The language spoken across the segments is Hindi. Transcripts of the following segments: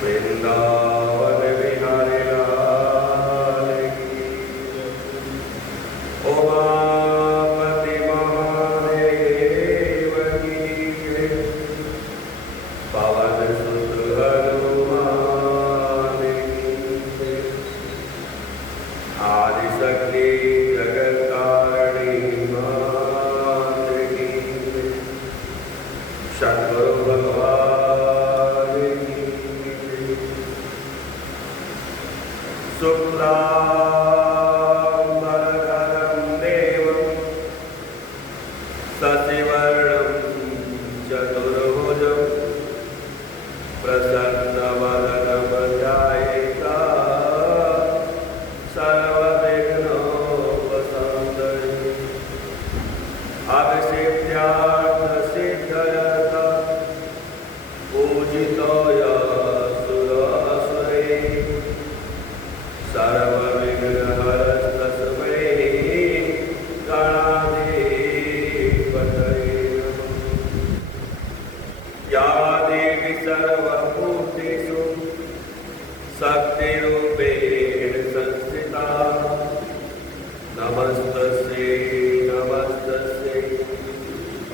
वृंदावन बिहारी लाल की। उमापति महादेव की जय। पवन सुत हनुमान की जय। आदिशक्ति जगत तारिणी मात की जय। सद्गुरु भगवान की जय। शुक्लांबरधरं देवं शशिवर्णं चतुर्भुजं प्रसन्नवदनं ध्यायेत् सर्वविघ्नोपशान्तये। अभिषिक्त्यार्थसिद्ध्यर्थं पूजितो यः सर्वविघ्नहरस्तस्मै गणाधिपतये नमः। या देवी सर्वभूतेषु शक्तिरूपेण संस्थिता नमस्तस्यै नमस्तस्यै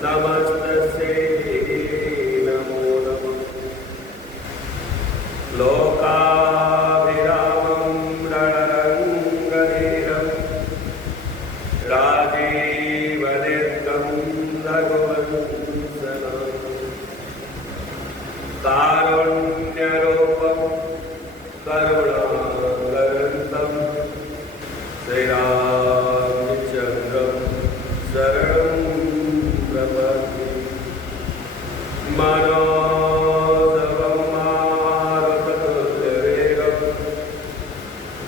नमस्तस्यै नमो नमः। लोकाभिरामं रणरङ्गधीरं राजीवनेत्रं रघुवंशनं कारुण्यरूपं करुणाकरन्तं श्रीरामचन्द्रं शरणं प्रपद्ये। मनोजवं मारुततुल्यवेगं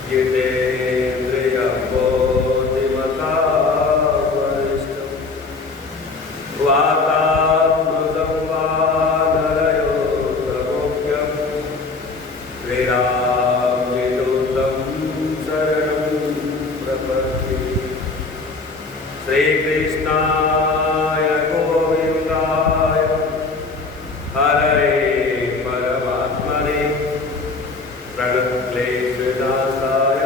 जितेन्द्रियं बुद्धिमतां वरिष्ठं वातात्मजं वानरयोगमुख्यं श्रीरामदूतं शरणं प्रपद्ये। श्रीकृष्णाय गोविन्दाय हरे परमात्मने प्रणतक्लेशनाशाय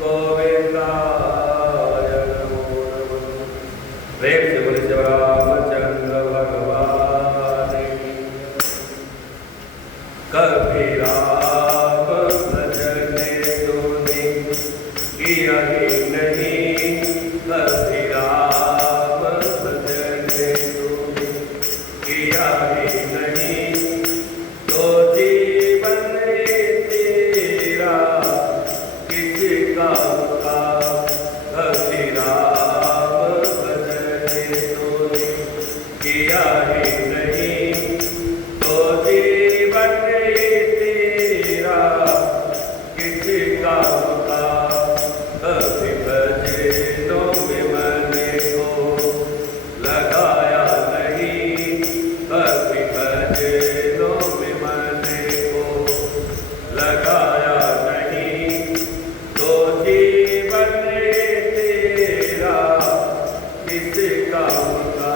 गोविन्दाय नमो नमः। प्रेम से बोले श्री रामचंद्र भगवान की। कभी राम भजने तूने किया ही नहीं, कभी राम भजने तूने किया ही नहीं, तो जीवन तेरा किसी काम का। कभी राम भजने तूने किया ही नहीं, तो जीवन तेरा किसी काम का। कभी भजनों में मन को लगाया नहीं, कभी भजनों में मन को लगाया नहीं, तो जीवन तेरा किस काम का।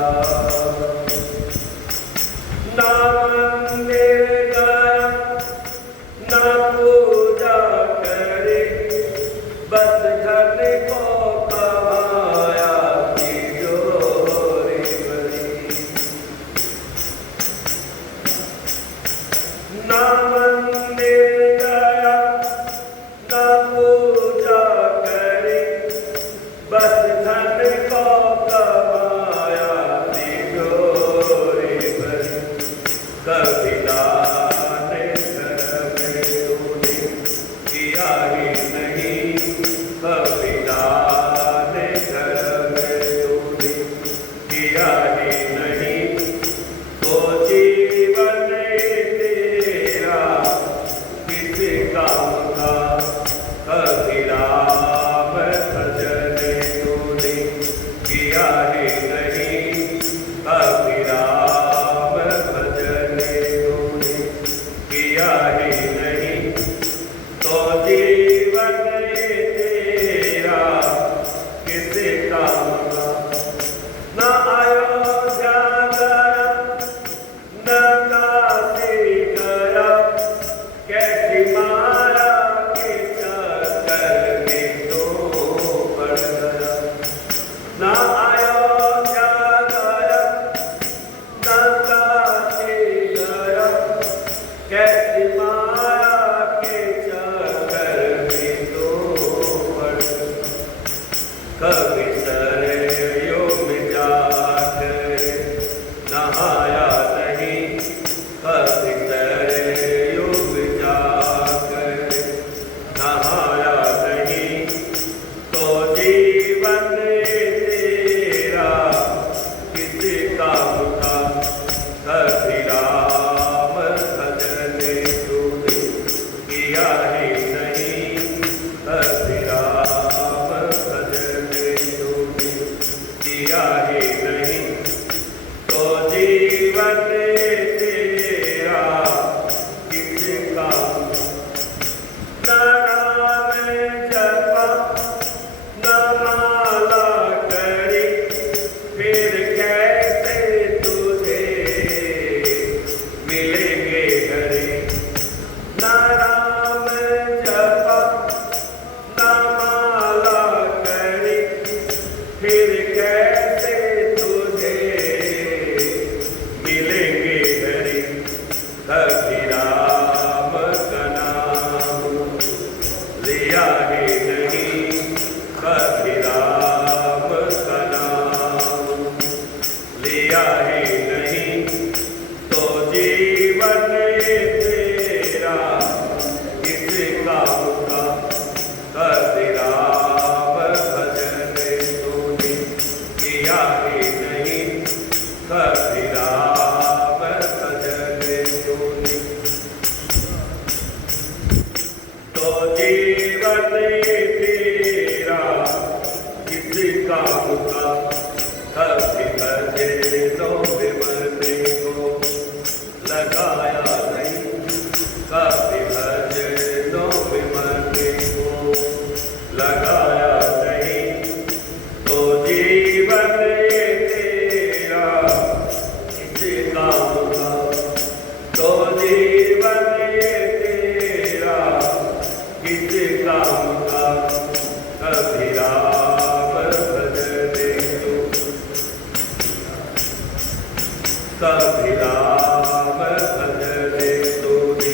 कभी राम भजने तूने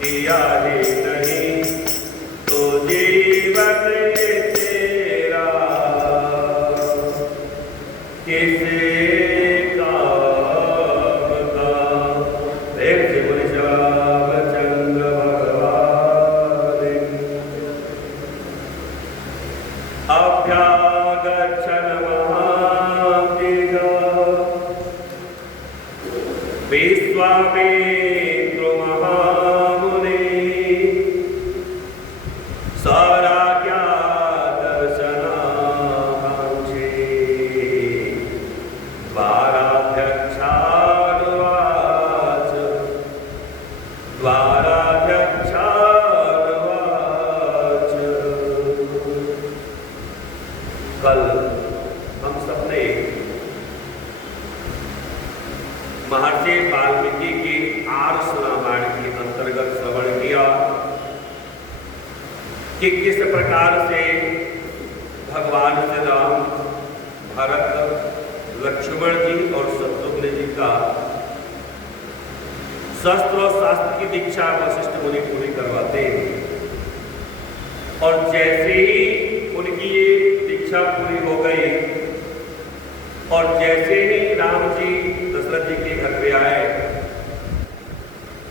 किया ही नहीं तो जीवन ये तेरा किसे काम का। प्रेम से बोले श्यामचंद्र भगवान। अभ्यागच्छन् महातेजा विश्वामित्रो महामुने सराज्ञा दर्शनाकाङ्क्षी द्वाराध्यक्षानुवाच द्वाराध्यक्षानुवाच। कल हम सबने महर्षि वाल्मीकि की आर्ष रामायण के अंतर्गत श्रवण किया कि किस प्रकार से भगवान श्री राम भरत लक्ष्मण जी और शत्रुघ्न जी का शस्त्र और शास्त्र की दीक्षा वशिष्ठ मुनि पूरी करवाते हैं और जैसे ही उनकी ये दीक्षा पूरी हो गई और जैसे ही राम जी दशरथ जी के घर पे आए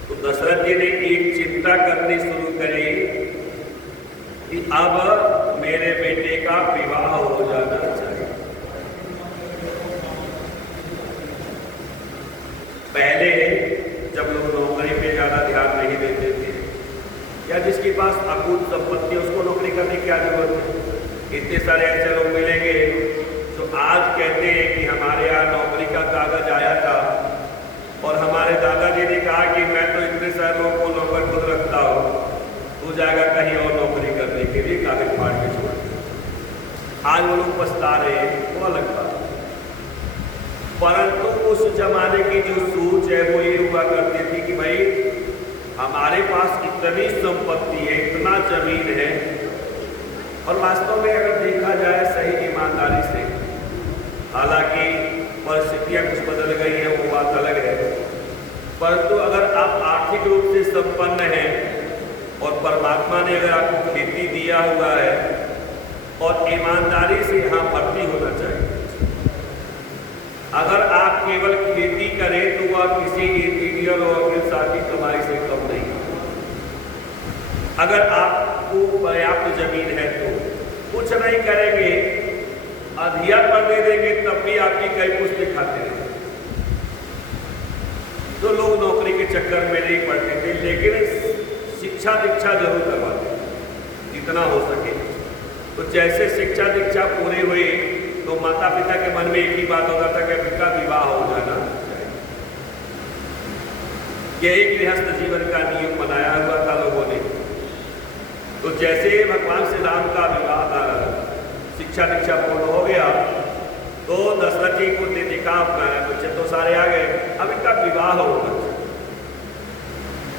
तो दशरथ जी ने एक चिंता करनी शुरू करी कि अब मेरे बेटे का विवाह हो जाना चाहिए। पहले जब लोग नौकरी पे ज्यादा ध्यान नहीं देते थे या जिसके पास अकूत संपत्ति उसको नौकरी करने की क्या जरूरत है। इतने सारे ऐसे लोग मिलेंगे तो आज कहते हैं कि हमारे यहाँ नौकरी का कागज आया था और हमारे दादाजी ने कहा कि मैं तो इतने सारे लोगों को नौकर खुद रखता हूँ, तू जाएगा कहीं और नौकरी करने के लिए, कागज फाड़ के छोड़। आज वो लोग पछता रहे हैं, वो अलग बात। परंतु उस जमाने की जो सोच है वो ये हुआ करती थी कि भाई हमारे पास इतनी संपत्ति है, इतना जमीन है और वास्तव में अगर देखा जाए सही ईमानदारी से, हालांकि परिस्थितियां कुछ बदल गई हैं वो बात अलग है, परंतु अगर आप आर्थिक रूप से संपन्न हैं और परमात्मा ने अगर आपको खेती दिया हुआ है और ईमानदारी से यहाँ भर्ती होना चाहिए। अगर आप केवल खेती करें तो वह किसी इंजीनियर और वकील साहब की कमाई से कम नहीं। अगर आपको पर्याप्त जमीन है तो कुछ नहीं करेंगे, अधिया पर दे देंगे तब भी आपकी कई पुस्तक खाते हैं। तो लोग नौकरी के चक्कर में नहीं पड़ते थे, लेकिन शिक्षा दीक्षा जरूर करवाते जितना हो सके। तो जैसे शिक्षा दीक्षा पूरी हुई तो माता पिता के मन में एक ही बात होता था कि उनका विवाह हो जाना चाहिए। यही गृहस्थ जीवन का नियम बनाया हुआ था लोगों ने। तो जैसे भगवान श्री राम का विवाह था, शिक्षा दीक्षा पूर्ण हो गया तो दशरथ जी को देखा बच्चे तो सारे आ गए, अब इनका विवाह होगा।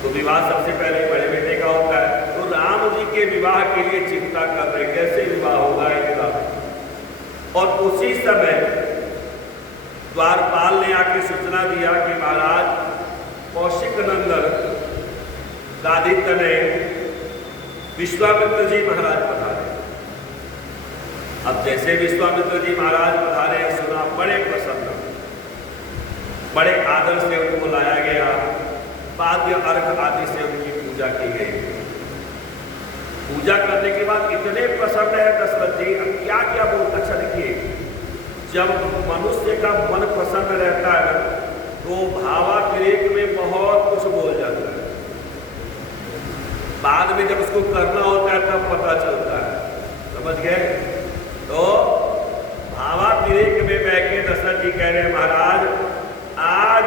तो विवाह सबसे पहले बड़े बेटे का होता है। तो राम जी के विवाह के लिए चिंता कर रहे कैसे विवाह होगा इनका। और उसी समय द्वारपाल ने आके सूचना दिया कि महाराज कौशिक नंदन गादी तने विश्वामित्र जी महाराज पधारे। अब जैसे विश्वामित्र जी महाराज पधारे सुना, बड़े प्रसन्न, बड़े आदर से उनको लाया गया, पाद्य अर्घ आदि से उनकी पूजा की गई। पूजा करने के बाद इतने प्रसन्न है दशरथ जी, अब क्या क्या बोल। अच्छा देखिए, जब मनुष्य का मन प्रसन्न रहता है तो भावातिरेक में बहुत कुछ बोल जाता है, बाद में जब उसको करना होता है तब पता चलता है। समझ गए? तो भावातिरेक में बैठे दशरथ जी कह रहे हैं महाराज आज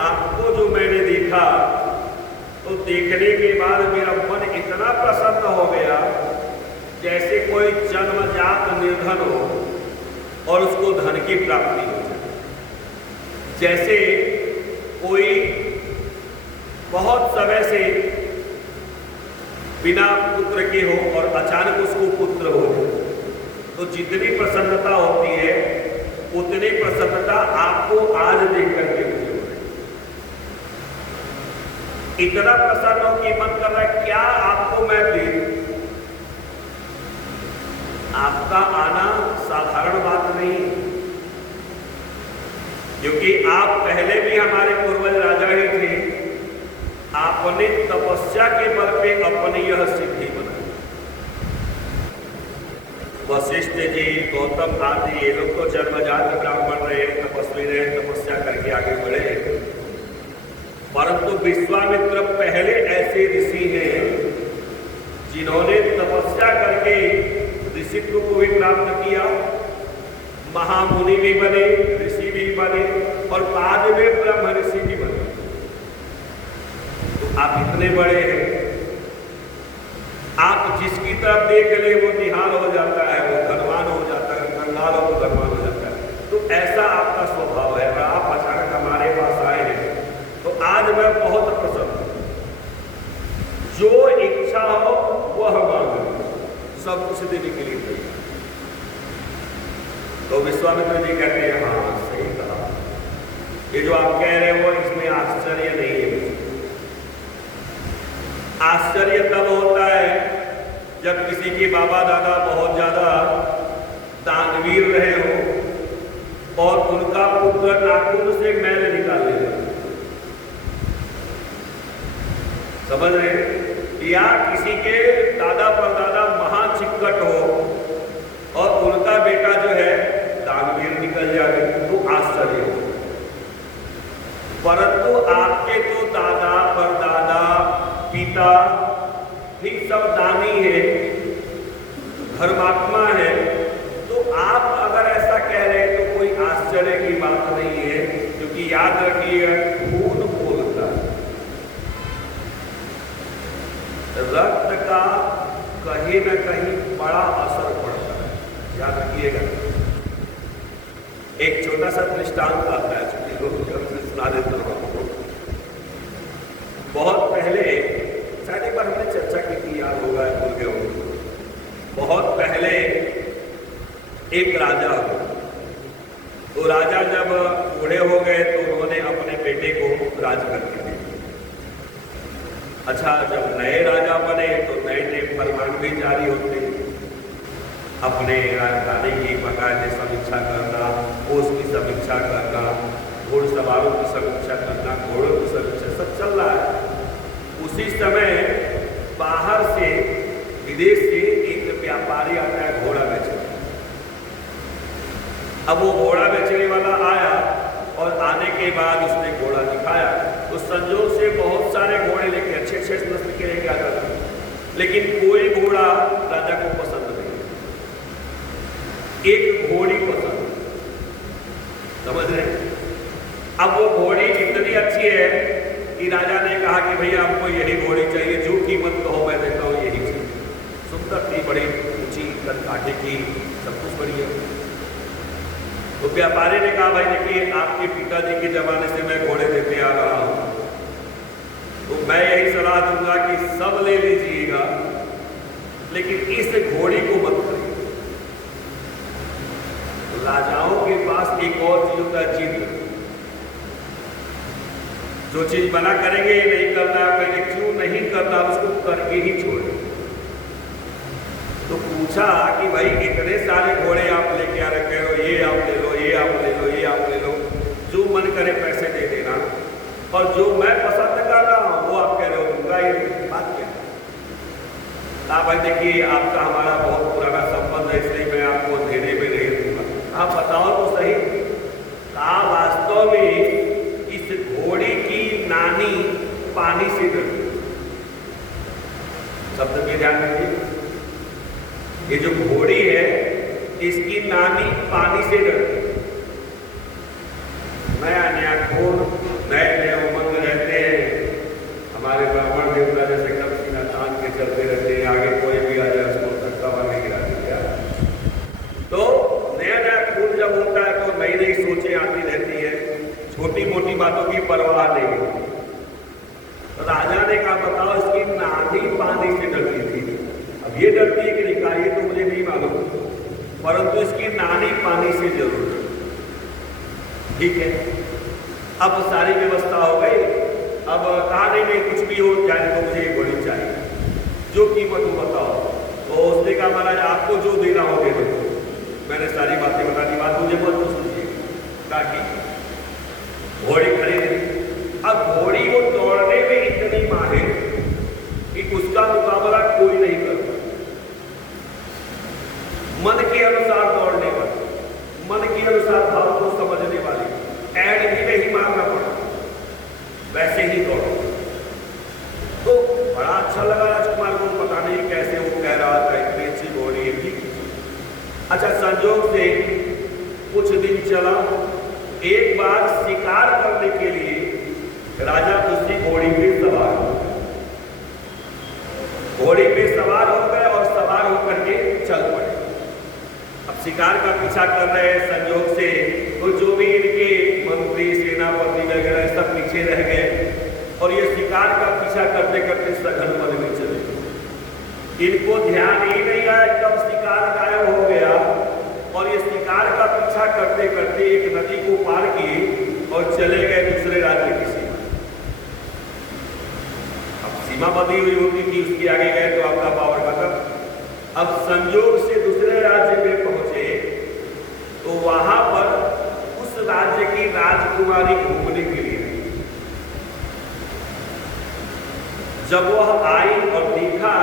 आपको जो मैंने देखा तो देखने के बाद मेरा मन इतना प्रसन्न हो गया जैसे कोई जन्मजात निर्धन हो और उसको धन की प्राप्ति हो जाए। जैसे कोई बहुत समय से बिना पुत्र के हो और अचानक उसको पुत्र हो जाए, तो जितनी प्रसन्नता होती है उतनी प्रसन्नता आपको आज देख करके मुझे हो रही है। इतना प्रसन्न हो कि मन कर रहा है क्या आपको मैं दे दूं। आपका आना साधारण बात नहीं, क्योंकि आप पहले भी हमारे पूर्वज राजा ही थे। आपने तपस्या के बल पे अपनी यह सिद्धि बनाई। वशिष्ठ जी, गौतम आदि ये लोग तो जन्मजात ब्राह्मण रहे, तपस्वी रहे, तपस्या करके आगे बढ़े। परंतु विश्वामित्र पहले ऐसे ऋषि हैं जिन्होंने तपस्या करके ऋषित्व को भी प्राप्त किया, महामुनि भी बने, ऋषि भी बने और बाद में ब्रह्म ऋषि भी बने। तो आप इतने बड़े हैं, आप जिसकी तरफ देख ले वो निहाल हो जाता है, वो धनवान हो जाता है, कंगाल हो तो धनवान हो जाता है। तो ऐसा आपका स्वभाव है। और आप अचानक हमारे पास आए हैं तो आज मैं बहुत प्रसन्न हूं। जो इच्छा हो वह मांगो, सब कुछ देने के लिए तैयार। तो विश्वामित्र जी कहते हैं हाँ सही कहा, ये जो आप कह रहे हो इसमें आश्चर्य नहीं है। आश्चर्य तब होता है जब किसी के बाबा दादा बहुत ज्यादा दानवीर रहे हो और उनका पुत्र नाखून से मैल निकालने लगे, समझ रहे, या किसी के दादा परदादा महाचिक्कट हो और उनका बेटा जो है दानवीर निकल जाए तो आश्चर्य हो। परंतु आपके तो दादा परदादा पिता भी सब दानी है, धर्मात्मा है, तो आप अगर ऐसा कह रहे हैं तो कोई आश्चर्य की बात नहीं है। क्योंकि याद रखिए खून बोलता है, रक्त का कहीं न कहीं बड़ा असर पड़ता है, याद रखिएगा। एक छोटा सा दृष्टांत आता है, सुना देता हूं। बहुत पहले, शायद एक बार हमने चर्चा की थी, याद होगा भूल गए होंगे। बहुत पहले एक राजा हो, तो राजा जब बूढ़े हो गए तो उन्होंने अपने बेटे को राज करके दे दिया। अच्छा, जब नए राजा बने तो नए नए फरमान भी जारी होते, अपने राजधानी की बाकायदे समीक्षा करना, कोष की समीक्षा करना, घोड़सवारों की समीक्षा करना, घोड़ों की समीक्षा, सब चल रहा है। उसी समय बाहर से, विदेश से एक व्यापारी आता है घोड़ा बेचने। अब वो घोड़ा बेचने वाला आया और आने के बाद उसने घोड़ा दिखाया। तो संजोग से बहुत सारे घोड़े लेके, अच्छे अच्छे नस्ल के लेके आता था, लेकिन कोई घोड़ा राजा को पसंद नहीं। एक घोड़ी पसंद, समझ रहे। अब वो घोड़ी इतनी अच्छी है कि राजा ने कहा कि भैया हमको यही घोड़ी चाहिए, जो कीमत कहो मैं देता हूँ यही चाहिए। सुंदर थी, बड़ी ऊंची, कांटे की, सब कुछ बढ़िया। तो व्यापारी ने कहा भाई देखिए, आपके पिताजी के जमाने से मैं घोड़े देते आ रहा हूं, तो मैं यही सलाह दूंगा कि सब ले लीजिएगा, लेकिन इस घोड़ी को मत करिए। राजाओं के पास एक और चीज होता है, जिद। जो चीज मना करेंगे ये नहीं करना, कहेंगे क्यों नहीं करना, उसको करके ही छोड़े। तो पूछा कि भाई इतने सारे घोड़े आप लेके आ रखे हो, ये आप ले लो, ये आप ले लो, ये आप ले लो, जो मन करे पैसे दे देना, और जो मैं पसंद कर रहा हूं वो आप कह रहे हो दूंगा, ये बात क्या है? भाई देखिए, आपका हमारा बहुत पुराना संबंध है, इसलिए मैं आपको अंधेरे में नहीं दूंगा। आप बताओ तो सही, वास्तव में इस घोड़ी की नानी पानी से डरती। शब्द पे ध्यान रखिए, ये जो घोड़ी है इसकी नानी पानी से डरती। नया नया खून, नए नए उमंग रहते हैं। हमारे ब्राह्मण देवता जैसे कब सीना तान के चलते रहते हैं, आगे कोई भी आ जाए उसको धक्का मारने गिरा दिया। तो नया नया खून जब होता है तो नई नई सोचें आती रहती है, छोटी मोटी बातों की परवाह नहीं होती। तो राजा ने कहा बताओ, इसकी नानी पानी से डरती थी, अब ये डरती है कि नहीं, कहा ये तो मुझे नहीं मालूम, परंतु इसकी नानी पानी से जरूर। ठीक है, अब सारी व्यवस्था हो गई, अब कहा नहीं कुछ भी हो जाए तो मुझे ये घोड़ी चाहिए, जो कीमत हो बताओ। तो उसने कहा महाराज आपको जो देना हो दे दो। मैंने सारी बातें बता दी, बात मुझे मत पूछिए। कहा कि घोड़ी खरीदी। अब घोड़ी वो दौड़ने में इतनी माहिर कि उसका मुकाबला कोई नहीं करता। मन के अनुसार दौड़ने वाली, मन के अनुसार भाव को समझने वाली, ऐड भी नहीं मारना पड़ा, वैसे ही दौड़। तो बड़ा अच्छा लगा राजकुमार को, पता नहीं कैसे वो कह रहा था इतनी अच्छी घोड़ी है थी। अच्छा, संजोग से कुछ दिन चला, एक बार शिकार करने के लिए राजा उसी घोड़ी पे सवार हो गए। घोड़ी पे सवार हो गए और सवार होकर के चल पड़े। अब शिकार का पीछा कर रहे हैं, संजोग से तो जो भी इनके मंत्री सेनापति वगैरह सब पीछे रह गए और ये शिकार का पीछा करते करते सघन वन में चले। इनको ध्यान ही नहीं आया कब शिकार गायब हो गया और ये शिकार का पीछा करते करते एक नदी को पार किए और चले गए दूसरे राज्य की सीमा। अब सीमा बंधी हुई होती थी, उसके आगे गए तो आपका पावर खत्म। अब संयोग से दूसरे राज्य में पहुंचे तो वहां पर उस राज्य की राजकुमारी घूमने के लिए, जब वह आई और देखा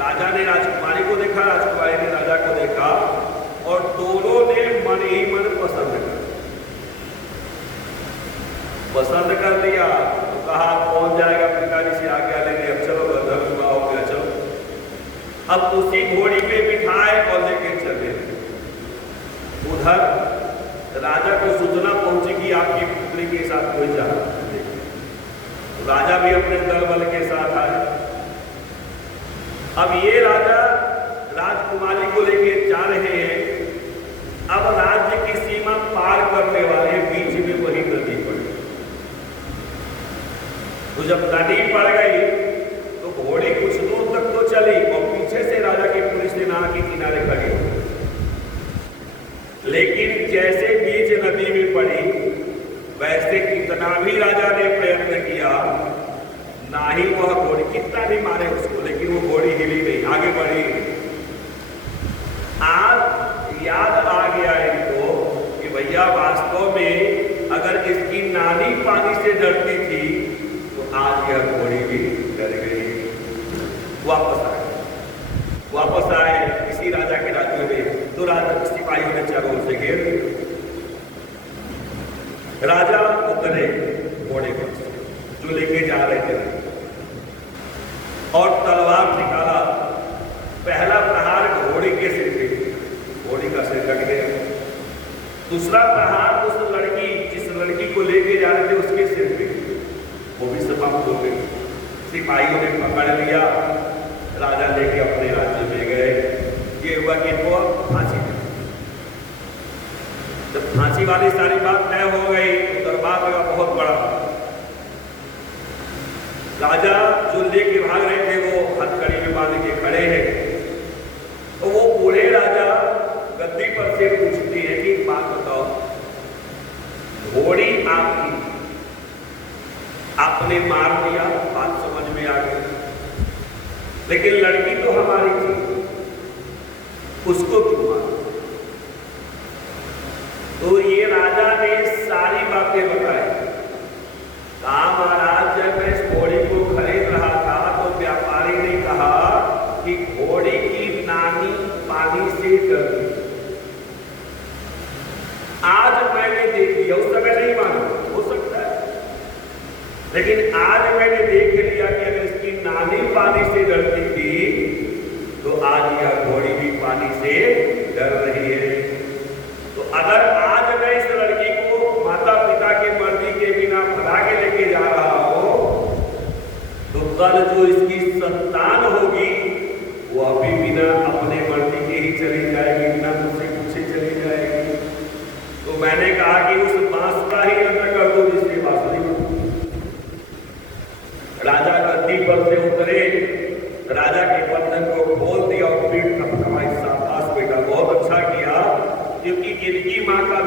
राजा ने राजकुमारी को देखा, राजकुमारी ने राजा को देखा और दोनों ने मन ही मन पसंद कर लिया। तो कहा पहुंच जाएगा पिताजी से आज्ञा लेने, अब चलो घर विवाह हो गया, चलो। अब उसी घोड़ी पे बिठाए और लेके चले। उधर राजा को सूचना पहुंची कि आपकी पुत्री के साथ कोई जा रहा है। राजा भी अपने दल बल के साथ आए। अब ये राजा राजकुमारी को लेके जा रहे हैं। अब राज्य की सीमा पार करने वाले बीच में वही नदी पड़ी। तो जब नदी पड़ गई तो घोड़ी कुछ दूर तक तो चली और पीछे से राजा की पूरी सेना के किनारे खड़ी हो। लेकिन जैसे बीच नदी में पड़ी, वैसे कितना भी राजा ने प्रयत्न किया, ना ही वह घोड़ी, कितना भी मारे उसको, लेकिन वो घोड़ी हिली नहीं, आगे बढ़ी। आज याद आ गया इनको कि भैया वास्तव में अगर इसकी नानी पानी से डरती थी तो आज यह घोड़ी भी डर गई। वापस आए इसी राजा के राज्य में। तो राजा सिपाहियों ने चारों ओर से घेर दिया। राजा उतरे घोड़े पर जो लेके जा रहे थे और तलवार निकाला। पहला प्रहार घोड़ी के सिर पे, घोड़ी का सिर कट गया। दूसरा प्रहार उस लड़की, जिस लड़की को लेके जा रहे थे, उसके सिर पे, वो भी समाप्त हो गई। सिपाहियों ने पकड़ लिया, राजा लेके अपने राज्य में गए। ये हुआ कि इनको फांसी दी। जब फांसी वाली सारी बात तय हो गई तो दरबार लगा बहुत बड़ा। राजा जो लेके भाग रहे थे वो हथकड़ी में बांध के खड़े हैं। तो वो बूढ़े राजा गद्दी पर से पूछते हैं कि बात बताओ, घोड़ी आपकी, आपने मार दिया, बात समझ में आ गई, लेकिन लड़की तो हमारी थी, उसको क्यों मारा? तो ये राजा ने सारी बातें बताई। कहा महाराज, जब मैं इस घोड़ी को खरीद रहा था तो व्यापारी ने कहा कि घोड़ी की नानी पानी से डरती। आज मैंने देख लिया, उस समय नहीं माना, हो सकता है, लेकिन आज मैंने देख लिया कि अगर इसकी नानी पानी से डरती थी तो आज यह घोड़ी भी पानी से डर रही है। तो अगर आज मैं इस लड़की को माता पिता के मर्जी के बिना भगा के लेके जा रहा हूं तो कल जो इसकी संतान होगी वो अभी बिना अपने मर्जी के ही चली जाएगी, बिना मुझसे पूछे चली जाएगी। तो मैंने कहा कि उस बांस का ही अंतर कर दो जिससे बांसुरी। राजा गद्दी पर से उतरे, राजा के बंधन को खोल दिया और पीठ थपथपाई, शाबाश बेटा, बहुत अच्छा किया, क्योंकि इनकी मां का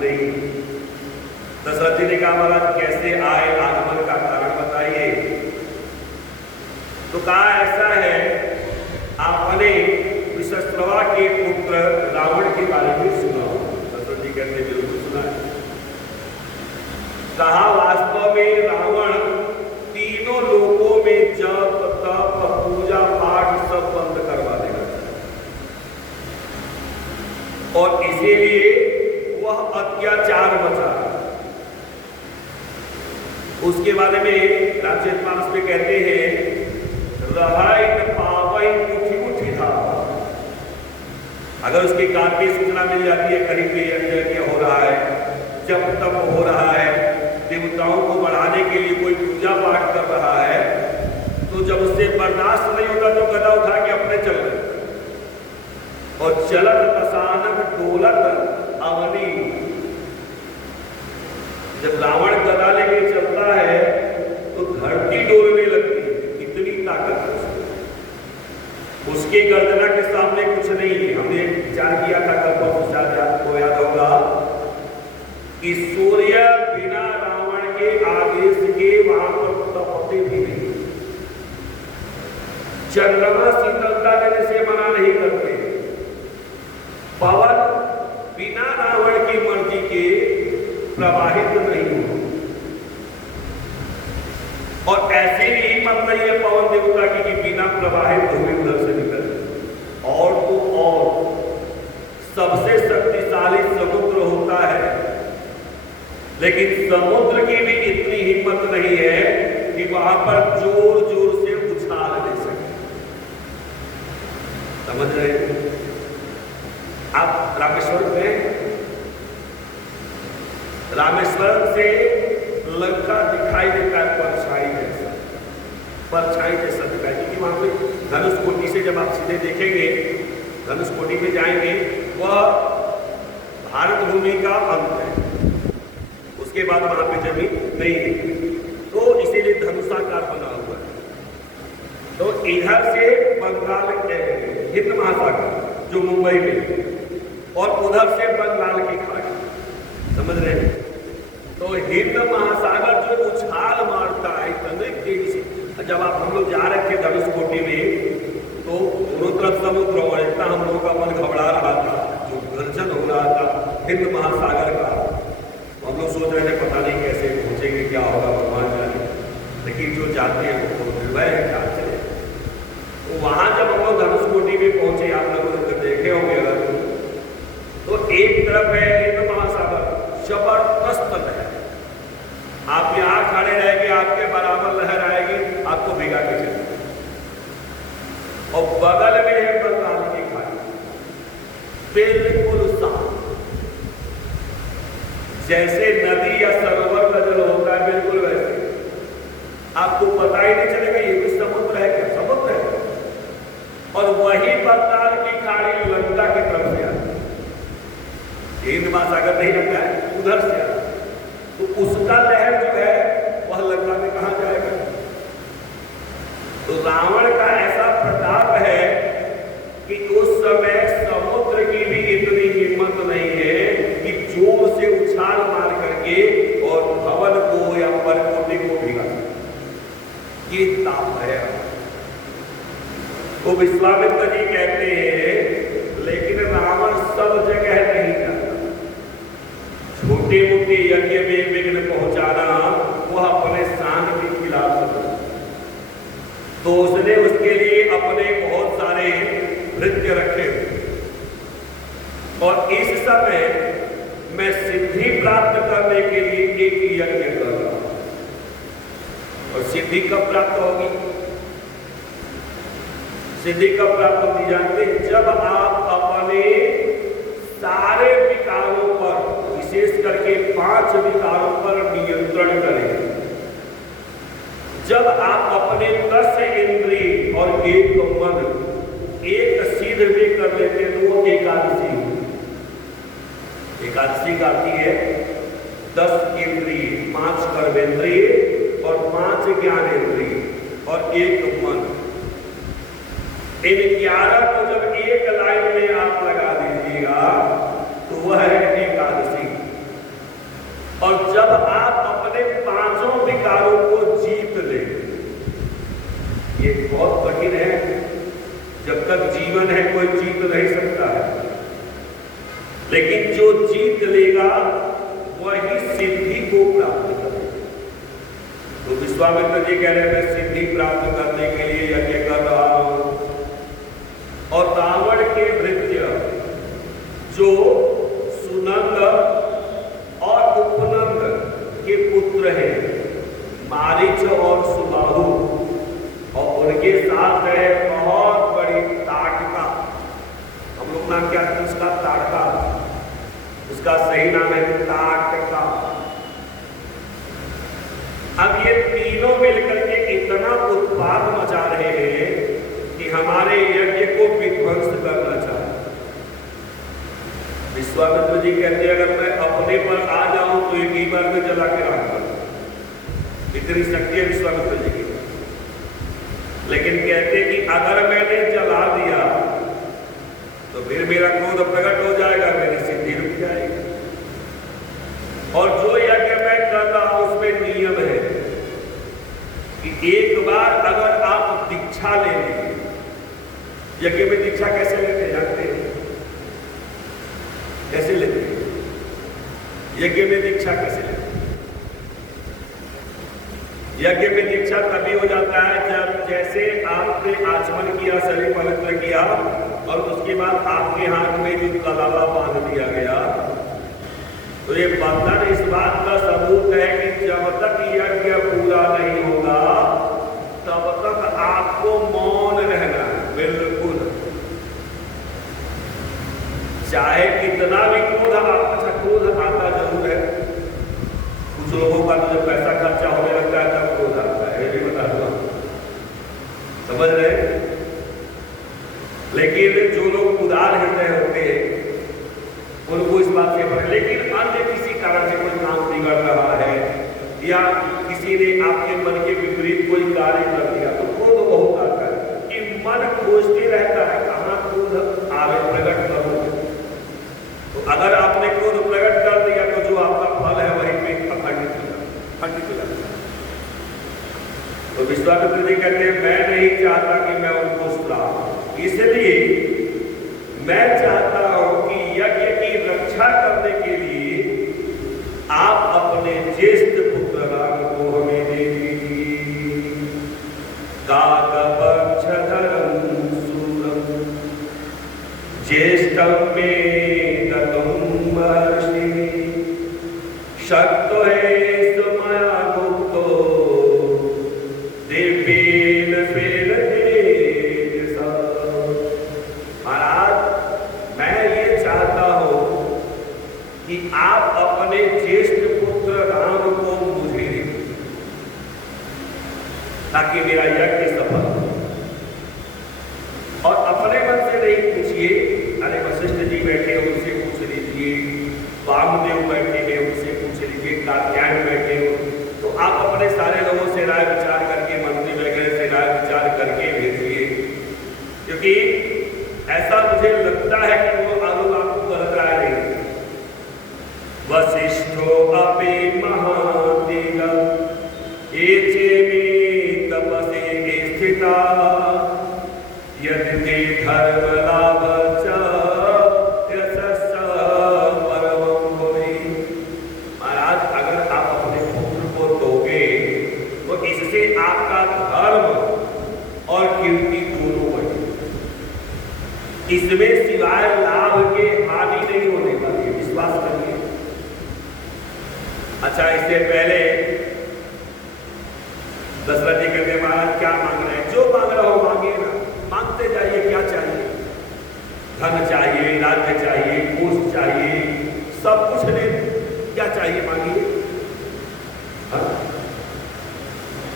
नहीं। दशरथ जी ने कहा महाराज कैसे आए, आगमन का कारण बताइए। तो कहा ऐसा है, आपने विश्रवा के पुत्र रावण के बारे में सुना हो। दशरथ जी कहते बिल्कुल सुना है। कहा वास्तव में रावण तीनों लोकों में जप तप पूजा पाठ सब बंद करवा देगा और इसीलिए वह अत्याचार मचा। उसके बारे में रामचरितमानस में कहते हैं, रहाइन पावइन उठी उठी था। अगर उसके कान की सूचना मिल जाती है कहीं पे यज्ञ हो रहा है, जब तप हो रहा है, देवताओं को बढ़ाने के लिए कोई पूजा पाठ कर रहा है, तो जब उससे बर्दाश्त नहीं होता तो गदा उठा के अपने चल रहे और चलत अचानक डोलत अवनी। जब रावण गदा लेके चलता है तो धरती डोलने लगती है, इतनी ताकत उसकी गर्दना के सामने कुछ नहीं है। हमने विचार किया था कल परसों, आपको याद होगा कि सूर्य बिना रावण के आदेश के वहां पर तपते भी नहीं, चंद्रमा शीतलता देने से मना नहीं करते, पवन बिना रावण की मर्जी के प्रवाहित नहीं हो। और ऐसी भी हिम्मत नहीं है पवन देवता की कि बिना प्रवाहित हुए उधर से निकले। और तो और सबसे शक्तिशाली समुद्र होता है, लेकिन समुद्र की भी इतनी हिम्मत नहीं है कि वहां पर जोर जोर से उछाल दे सके। समझ रहे हैं आप? रामेश्वरम से लंका दिखाई देता है परछाई जैसा दिखाई, क्योंकि वहां पे धनुष कोटि से जब आप सीधे देखेंगे, धनुष कोटि में जाएंगे, वह भारत भूमि का अंत है, उसके बाद वहां पे जमीन नहीं है, तो इसीलिए धनुषाकार बना हुआ है। तो इधर से बंगाल हिंद महासागर जो मुंबई में, और उधर से बंगाल की खाड़ी, समझ रहे हैं? तो हिंद महासागर जो उछाल मारता है इतने तेजी से, जब आप हम लोग जा रहे थे धनुष कोटि में, तो दोनों तरफ समुद्र और इतना हम लोगों का मन घबरा रहा था, जो गर्जन हो रहा था हिंद महासागर का। हम लोग सोच रहे थे पता नहीं कैसे पहुंचेंगे, क्या होगा भगवान जाने, लेकिन जो जाते हैं वो निर्भय है क्या चले। तो वहां जब हम लोग धनुष कोटि में पहुंचे, आप लोग देखे होंगे अगर, तो एक तरफ है हिंद महासागर, जबरदस्त लहर, आप यहां खड़े रहेंगे आपके बराबर लहर आएगी, आपको भिगा के चलेगी। और बगल में है बंगाल की खाड़ी, बिल्कुल साफ, जैसे नदी या सरोवर का जल होता है बिल्कुल वैसे, आपको पता ही नहीं चलेगा ये भी समुद्र है क्या, समुद्र है। और वही बंगाल की खाड़ी लंका की तरफ से आती है, हिंद महासागर नहीं लगता है, उधर से आता है। तो उसका लहर जो है वह लंका में कहां जाएगा? तो रावण का ऐसा प्रताप है कि उस समय समुद्र की भी इतनी हिम्मत नहीं है कि जोर से उछाल मार करके और भवन को या परकोटे को भिगा। ये ताप है। तो विश्वामित्र जी कहते हैं लेकिन रावण सब जगह नहीं जाता, छोटे मोटे यज्ञ में विघ्न पहुंचाना वह अपने शान के खिलाफ है। तो उसने उसके लिए अपने बहुत सारे नृत्य रखे और इस समय मैं सिद्धि प्राप्त करने के लिए एक यज्ञ कर रहा हूं। और सिद्धि कब प्राप्त होगी? सिद्धि कब प्राप्त होती जानते हैं? जब आप अपने सारे विकारों पर, विशेष करके 5 विकारों पर नियंत्रण करें। जब आप अपने 10 इंद्रिय और 1 मन एक सिद्ध में कर लेते हैं तो वो एकादशी। एकादशी का अर्थ है 10 इंद्रिय, 5 कर्मेंद्रिय और 5 ज्ञानेंद्रिय और 1 मन। इन 11 को जब एक लाइन में आप लगा दीजिएगा तो वह है एकादशी। जब तक जीवन है कोई जीत नहीं सकता है, लेकिन जो जीत लेगा वही सिद्धि को प्राप्त करेगा। तो विश्वामित्र जी कह रहे हैं मैं सिद्धि प्राप्त करने के लिए यज्ञ कर रहा हूं। और रावण के भृत्य जो सुनंद और उपनंद के पुत्र हैं, मारीच और सुबाहु, और उनके साथ है बहुत बड़ी ताड़का। हम लोग नाम क्या है उसका? ताड़का। उसका सही नाम है ताड़का। अब ये तीनों मिलकर के इतना उत्पाद मचा रहे हैं कि हमारे यज्ञ को विध्वंस करना चाहते। विश्वामित्र जी कहते हैं अगर मैं अपने पर आ जाऊं तो एक ही बार में जला के रखता हूं। इतनी शक्ति है विश्वामित्र जी की। लेकिन कहते कि अगर मैंने जला दिया तो फिर मेरा क्रोध प्रकट हो जाएगा, मेरी सिद्धि रुक जाएगी। और जो यज्ञ मैं कर रहा हूं उसमें नियम है कि एक बार अगर आप दीक्षा ले लेंगे, यज्ञ में दीक्षा कैसे लेते हैं जानते हैं? कैसे लेते हैं यज्ञ में दीक्षा? कैसे लेते हैं? यज्ञ में दीक्षा तभी हो जाता है जब जैसे आपने आचमन किया, शरीर पवित्र किया और उसके बाद आपके हाथ में जो कलावा बांध दिया गया, तो ये बंधन इस बात का सबूत है कि जब तक यज्ञ पूरा नहीं होगा तब तक आपको मौन रहना है। बिल्कुल, चाहे कितना भी क्रोध अच्छा क्रोध आता जरूर है। कुछ लोगों का तो जब पैसा खर्चा होने लगता है तब क्रोध आता है, ये भी बता दूं, समझ रहे? लेकिन जो लोग उदार हृदय होते हैं उनको इस बात से पता, लेकिन अन्य किसी कारण से कोई काम बिगड़ रहा है या किसी ने आपके मन के विपरीत कोई कार्य कर दिया तो क्रोध बहुत आता है कि मन खोजते रहता है कहां क्रोध आगे प्रकट करो। तो अगर आपने क्रोध प्रकट कर दिया तो जो आपका फल है वही पे खंडित हो जाता है। तो विश्वामित्र जी कहते हैं मैं नहीं चाहता कि मैं उनको सुनाऊं, इसलिए मैं चाहता हूं कि यज्ञ की रक्षा करने के लिए आप अपने ज्येष्ठ पुत्र राम को हमें दे दीजिए। काकपक्षधरं सूरं ज्येष्ठं मे दत्तं महर्षि शक्तो हेस्तु मया भुक्तो दिव्येन स्वेन तेजसा। महाराज मैं ये चाहता हूं कि आप अपने ज्येष्ठ पुत्र राम को मुझे दें ताकि मेरा यज्ञ सफल हो। और अपने मन से नहीं पूछिए, अरे वशिष्ठ जी बैठे हो उनसे पूछ लीजिए, वामदेव बैठे हैं उनसे पूछ लीजिए, कात्यायन बैठे हो, तो आप अपने सारे लोगों से राय विचार करके, मंत्री वगैरह से राय विचार करके भेजिए, क्योंकि ऐसा मुझे लगता है कि वो लोग आपको गलत राय देंगे। वशिष्ठो अपि महातेज एचे मे तपसे स्थिता यदि ते धर्म लाभ च यशस्स परमं भुवि। महाराज अगर आप अपने पुत्र को दोगे तो इससे आपका धर्म और कीर्ति दोनों बढ़े, इसमें सिवाय लाभ के हानि नहीं होने वाली, विश्वास करिए। अच्छा, इससे पहले दशरथ जी कहते महाराज क्या मांग रहे हैं? जो मांग रहा हो मांगिए ना, मांगते जाइए। क्या चाहिए? धन चाहिए, राज्य चाहिए, कुश चाहिए, सब कुछ ले, क्या चाहिए मांगिए।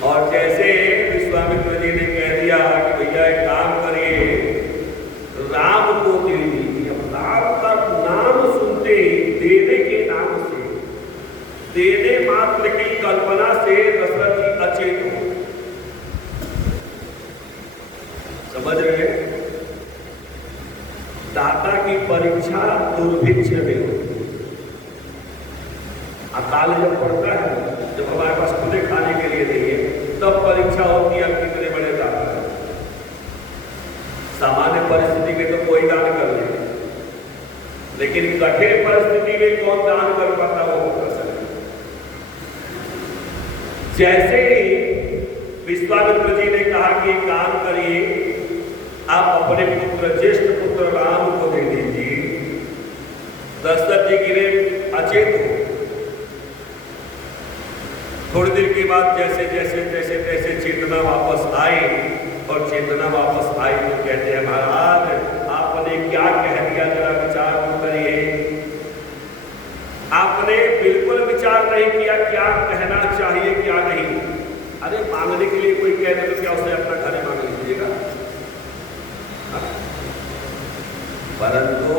और जैसे विश्वामित्र जी ने कह दिया कि भैया एक काम करिए, राम को दे दीजिए। अब राम का नाम सुनते ही देने के नाम से, देने मात्र की कल्पना से दशरथ जी अचेत हो। समझ रहे? दाता की परीक्षा दुर्भिक्ष में होती है। अकाल जब पड़ता है, जब हमारे पास खुदे खाने के लिए नहीं है, तब परीक्षा होती है कितने बड़े दाता है। सामान्य परिस्थिति में तो कोई दान कर ले, लेकिन कठिन परिस्थिति में कौन दान कर पाता वो कर सकता। जैसे ही विश्वामित्र जी ने कहा कि काम करिए, आप अपने पुत्र ज्येष्ठ पुत्र राम को दे दीजिए, दशरथ जी गिरे अचेत हो। थोड़ी देर के बाद जैसे जैसे जैसे जैसे चेतना वापस आई, और चेतना वापस आई तो कहते हैं महाराज आपने क्या कह दिया, जरा विचार करिए। आपने बिल्कुल विचार नहीं किया क्या कहना चाहिए क्या नहीं। अरे मांगने के लिए कोई कह दे तो क्या उसे अपना घर मांग लीजिएगा? परंतु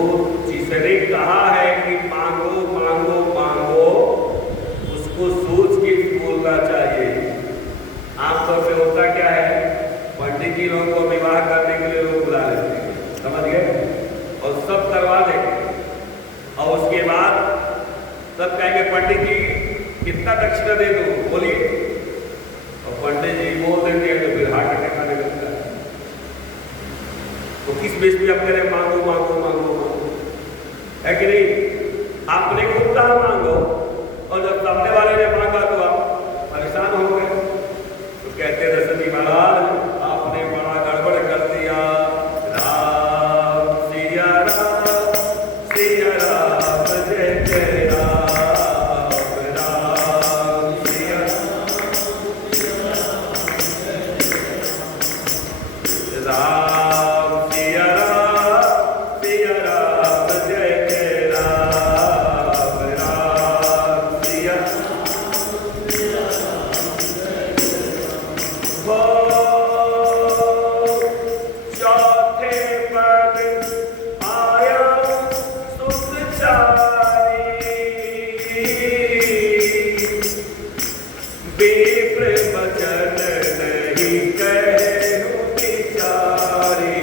जिसने कहा है कि मांगो मांगो मांगो, उसको सोच के बोलना चाहिए। आमतौर पे होता क्या है, पंडित जी लोगों को विवाह करने के लिए लोग बुला लेते हैं, समझ गए, और सब करवा देंगे, और उसके बाद सब कहेंगे पंडित जी कितना दक्षिणा दे दो बोलिए, और पंडित जी बोल देते हैं तो फिर हार्ट अटैक आने लगता है। तो किस बेस पे आप कह रहे मांगो मांगो मांगो मांगो, है कि नहीं? आपने खुद कहा मांगो, और जब सामने वाले ने मांगा तो आप परेशान हो गए। तो कहते दशरथ जी महाराज आपने बड़ा गड़बड़ कर दिया। राम सिया राम जय जय राम, राम सिया राम सिया राम जय जय राम, राम सिया चौथे पद आया सुख चारी, विप्र वचन नहीं कहूं बिचारी।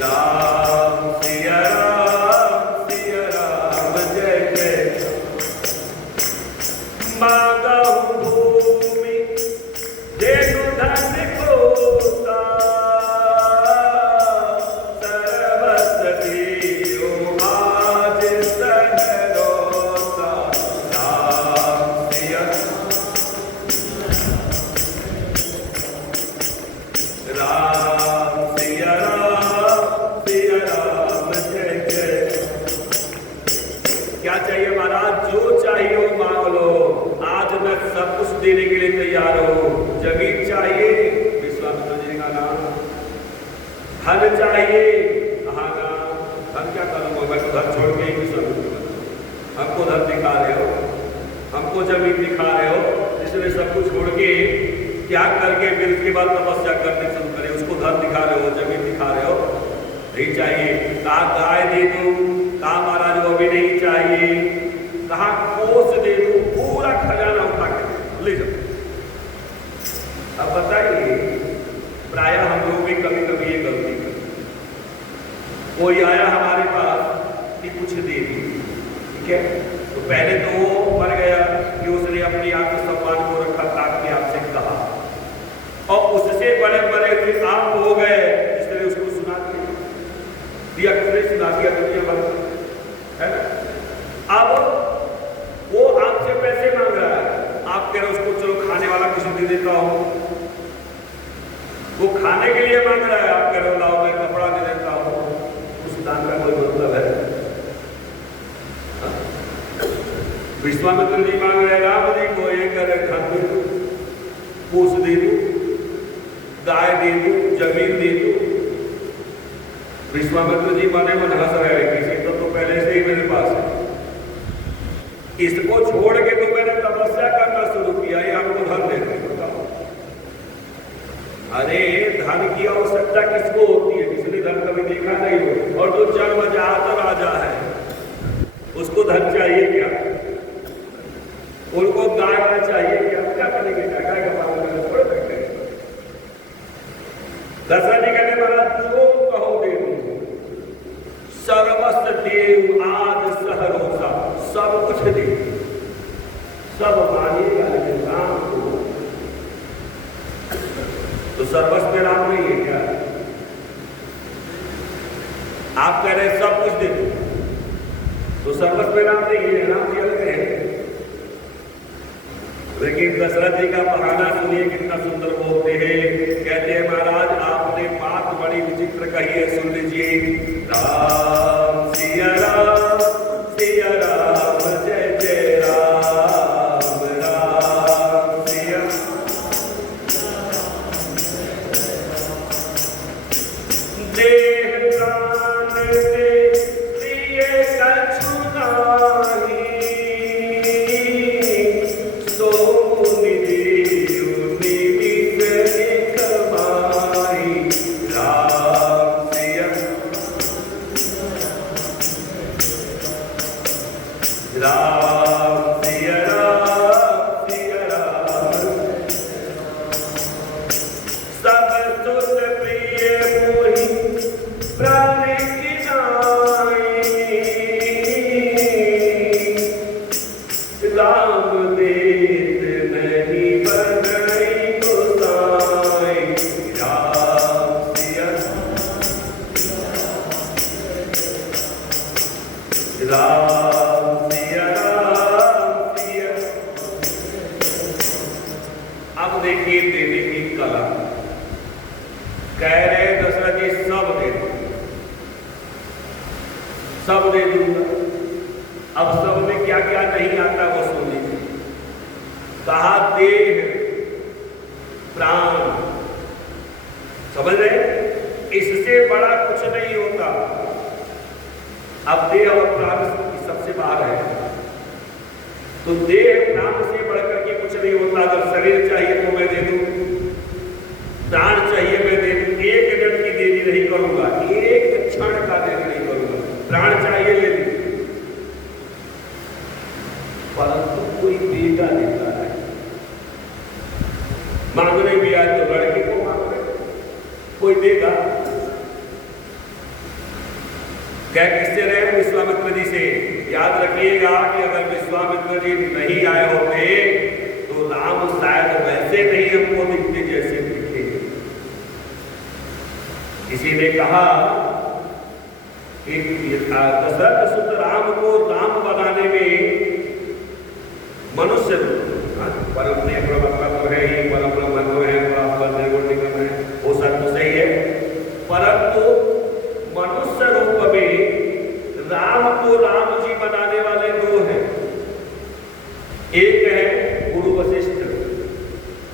राम सिया राम सिया राम जय जय। मांगा भूमि देनु धन कोसा, सर्वस दियो आज सहरोसा। राम सिया राम सिया राम जय जय। क्या चाहिए महाराज? जो चाहिए वो मांग लो, आज मैं सब कुछ देने के लिए तैयार हूं। जमीन चाहिए, विश्वामित्र जी का नाम। धन चाहिए, कहा ना धन क्या करूंगा मैं, तो धन छोड़ के ही विश्वामित्र। हमको धन दिखा रहे हो, हमको जमीन दिखा रहे हो, इसलिए सब कुछ छोड़ के त्याग करके फिर उसके बाद तपस्या करने शुरू करें। उसको धन दिखा रहे हो, जमीन दिखा रहे हो, नहीं चाहिए। कहा गाय दे दूं, कहा महाराज वो भी नहीं चाहिए। कहा कोष दे दूं, पूरा खजाना उठा के ले जाओ। अब बताइए, प्रायः हम लोग भी कभी कभी ये गलती करते। कोई आया हमारे पास कि कुछ दे दी, ठीक है, तो पहले तो वो मर गया कि उसने अपनी आत्मसम्मान को रखा, ताकि आपसे कहा, और उससे बड़े बड़े फिर आप हो गए, इसलिए उसको सुना दिया, किसने सुना दिया? दुनिया भर, है ना। अब वो आपसे पैसे मांग रहा है, आप कह रहे उसको चलो खाने वाला किसी दे देता हूं। वो खाने के लिए मांग रहा है, आप कह रहे हो लाओ मैं कपड़ा दे देता हूं। उस दान का कोई मतलब है? विश्वामित्र जी मांग रहे राम जी को ये करे, धन दे दो, पूछ दे दो, गाय दे दो, जमीन दे दो। विश्वामित्र जी मने मन हंस रहे, किसी तो पहले से ही मेरे पास है, इसको छोड़ के तो मैंने तपस्या करना शुरू किया, ये हमको धन देते हैं, बताओ। अरे धन की आवश्यकता किसको होती है? किसने धन कभी देखा नहीं हो, और जो जन्मजात राजा है उसको धन चाहिए क्या? उनको गाय चाहिए क्या? क्या करेंगे? गाय का पालन करने थोड़े बैठे। दशरथ जी कहने वाला जो कहो दे दूं, सर्वस्व देव आज सहरोसा, सब कुछ दे, सब मानिएगा लेकिन राम को सर्वस्व में राम नहीं है क्या? आप कह रहे सब कुछ दे दो, तो सर्वस्व में राम नहीं है, राम जी अलग है। लेकिन दशरथ जी का बहाना सुनिए कितना सुंदर बोलते हैं। कहते हैं महाराज आपने बात बड़ी विचित्र कही है, सुन लीजिए। राम सिया राम जय जय राम, राम सिया देह प्राण दे प्रिय कछु नाहि, सो निधि निमिष निख माहि। राम सिया राम सिया राम सब सुत प्रिय मोहि प्राण की नाई। राम देत नहीं बनई गोसाई। राम सिया राम सिया राम सिया। अब देखिए देने की कला। कह रहे दशरथ जी सब दे दो, सब दे दूंगा। अब सब में क्या क्या नहीं आता वो सुन लीजिए। कहा देह प्राण, समझ रहे, इससे बड़ा कुछ नहीं होता। अब देह और प्राण सबसे बाहर है, तो देह प्राण से बढ़कर के कुछ नहीं होता। अगर शरीर चाहिए तो मैं दे दूं, प्राण चाहिए मैं दे दूं, एक मिनट की देरी नहीं करूंगा, एक क्षण का देरी नहीं करूंगा। प्राण चाहिए ले लूं, परंतु कोई बेटा देता है। मांगने भी आए तो लड़के को मांग रहे, कोई देगा? क्या किससे रहे? विश्वामित्र जी से। याद रखिएगा कि अगर विश्वामित्र जी नहीं आए होते तो राम शायद वैसे नहीं हमको दिखते जैसे दिखे। किसी ने कहा कि दशरथ सुत राम को राम बनाने में मनुष्य परम ने मतलब है ही, परम ब्रह्म है, निर्गुण है, वो सब तो सही है। परंतु मनुष्य रूप में राम को राम जी बनाने वाले दो हैं। एक है गुरु वशिष्ठ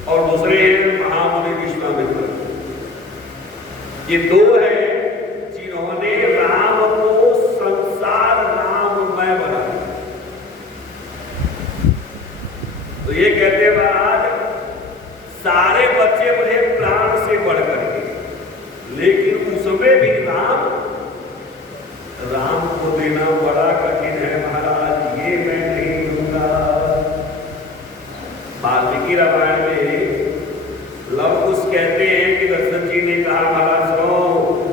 और दूसरे हैं महामुनि विश्वामित्र। ये दो हैं जिन्होंने राम को संसार राममय बनाया। तो ये कहते हैं महाराज सारे बच्चे मुझे प्राण से बढ़ करके, लेकिन उसमें भी राम को देना बड़ा कठिन है महाराज, ये मैं नहीं दूंगा। वाल्मीकि रामायण में लव कुश कहते हैं कि दशरथ जी ने कहा महाराज सुनो,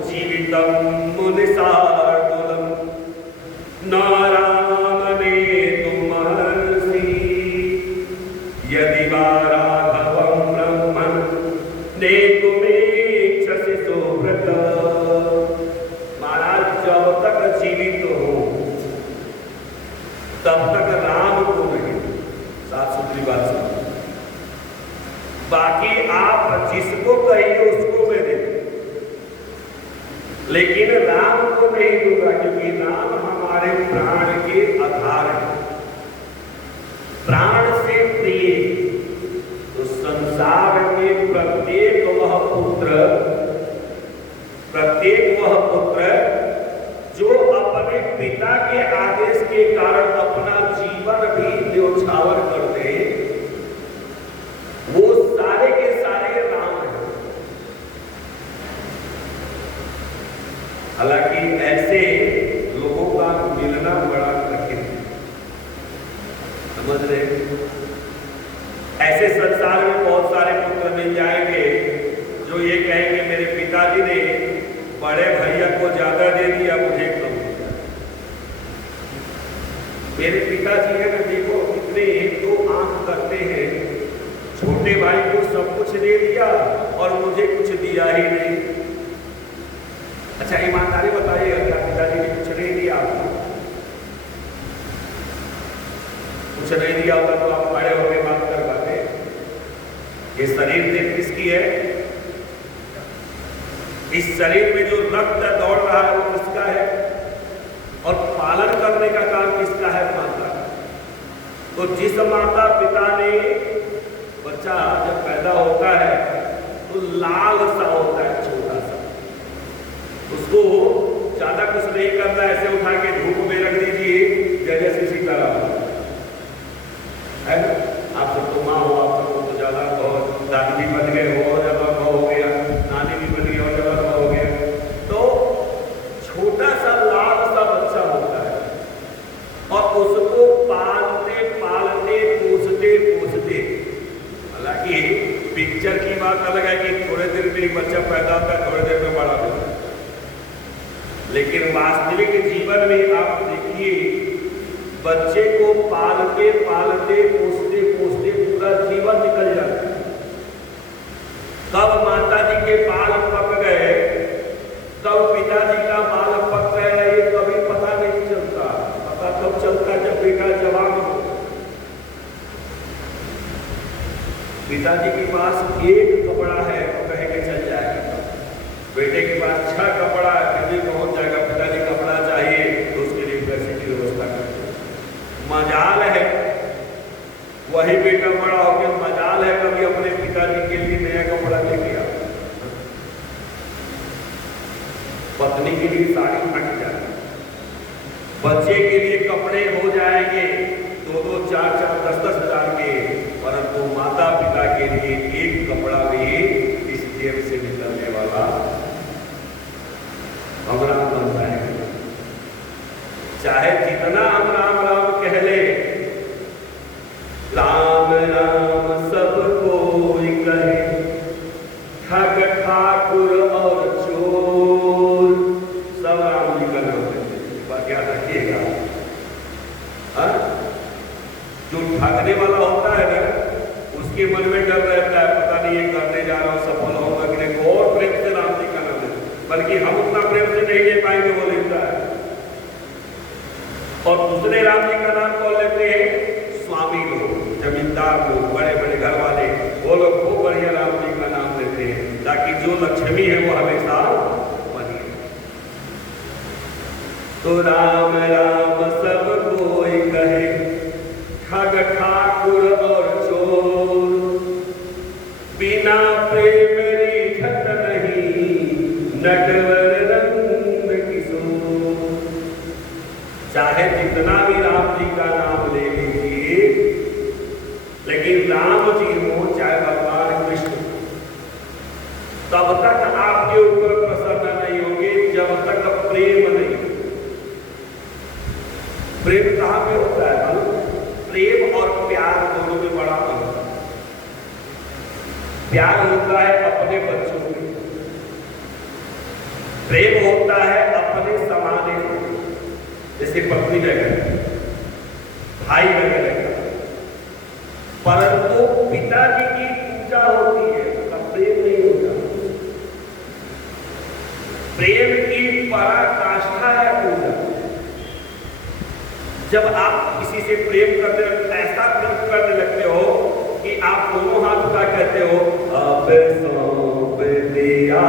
जीवितम मुनि शार्दूलम न रामने तुमहर्षि, यदि वा राघवं ब्रह्मन् ने तुमेक्षसि सुव्रत। महाराज जब तक जीवित हो तब तक राम को नहीं, साफ सुथरी बात सुनो। बाकी आप जिसको कहिए उसको मैं दे दूं, लेकिन राम को नहीं दूंगा, क्योंकि राम हमारे प्राण के आधार है, प्राण से प्रिय। तो संसार के प्रत्येक वह पुत्र जो अपने पिता के आदेश के कारण अपना जीवन भी न्योछावर कर दे, वो सारे के सारे राम हैं। हालांकि ऐसे लोगों का मिलना बड़ा कठिन है, समझ रहे? ऐसे संसार में बहुत सारे पुत्र मिल जाएंगे जो ये कहेंगे मेरे पिताजी ने बड़े भैया को ज्यादा दे दिया, मुझे कम दिया। मेरे पिताजी है ना, देखो कितने एक दो आंख करते हैं, छोटे भाई को सब कुछ दे दिया और मुझे कुछ दिया ही नहीं। अच्छा ईमानदारी बताइएगा, क्या पिताजी ने कुछ नहीं दिया आपको? कुछ नहीं दिया होता तो आप बड़े होकर बात कर पाते। ये शरीर देह किसकी है? इस शरीर में जो रक्त दौड़ रहा है वो किसका है? और पालन करने का काम किसका है? माता। तो जिस माता पिता ने, बच्चा जब पैदा होता है तो लाल सा होता है, छोटा सा, उसको ज्यादा कुछ नहीं करना, ऐसे उठा के धूप में रख दीजिए जैसे सीताराम है। आप सब तो माँ हो, आप सबको तो ज्यादा बहुत दादी भी बन गए हो, ज्यादा हो गया, नानी भी बन गई और ज्यादा हो गया। तो छोटा सा लाल सा बच्चा होता है और उसको पालते पालते पोसते पोसते, हालांकि पिक्चर की बात अलग है कि थोड़े देर में एक बच्चा पैदा होता है, थोड़ी देर में बड़ा होता है, लेकिन वास्तविक जीवन में आप देखिए बच्चे को पालते पालते पोसते पोसते पूरा जीवन निकल जाता है। कब माता जी के बाल पक गए, कब पिताजी का बाल पक गया, ये कभी पता नहीं चलता। पता तब चलता जब बेटा जवान हो। पिताजी के पास एक कपड़ा है तो कहेंगे चल जाएगा, बेटे के पास 6 कपड़ा है फिर भी पहुंच जाएगा, पिताजी कपड़ा चाहिए तो उसके लिए पैसे की व्यवस्था करते। मजाल है वही बेटा बड़ा हो गया, मजाल है कभी अपने पिताजी के लिए नया कपड़ा लेके आ, पत्नी के लिए साड़ी फट जाए, बच्चे के लिए कपड़े हो जाएंगे 2-2, 4-4, 10-10 हजार के, परंतु माता पिता के लिए एक कपड़ा भी इस जेब से निकलने वाला हमरा बन जाएगा। चाहे जितना हम राम राम कह ले, राम राम सब कोई कहे, ठग ठाकुर और चोर, सब राम जी का नाम लेते हैं। बात याद रखिएगा, जो ठगने वाला होता है ना उसके मन में डर रहता है, पता नहीं ये करने जा रहा हूं सफल होगा कि नहीं, और प्रेम से राम जी का नाम लेते, बल्कि हम उतना प्रेम से नहीं ले पाएंगे वो लेता है। और दूसरे राम जी का नाम कौन लेते हैं? स्वामी लोग, जमींदार लोग, बड़े बड़े घर वाले, वो लोग खूब बढ़िया राम जी का नाम लेते हैं ताकि जो लक्ष्मी है वो हमेशा बनी। तो राम राम सब कोई कहे, ठग ठाकुर और चोर, बिना प्रेम रिझत नहीं, नटवर रंग किशोर। चाहे जितना भी राम जी का नाम ले लीजिए, लेकिन राम जी हो चाहे भगवान कृष्ण, तब तक आपके ऊपर प्रसन्न नहीं होंगे जब तक प्रेम नहीं। प्रेम कहां पे होता है मालूम? प्रेम और प्यार दोनों में बड़ा अंतर है। प्यार होता है अपने बच्चों में, प्रेम होता है अपने समाने में, जैसे पत्नी वगैरह, भाई वगैरह का। परंतु पिताजी की पूजा होती है तब प्रेम नहीं होता। प्रेम की पराकाष्ठा है पूजा। जब आप किसी से प्रेम करते लगते, ऐसा प्रेम करने लगते हो कि आप दोनों हाथ उठा कहते हो, अब सौंप दिया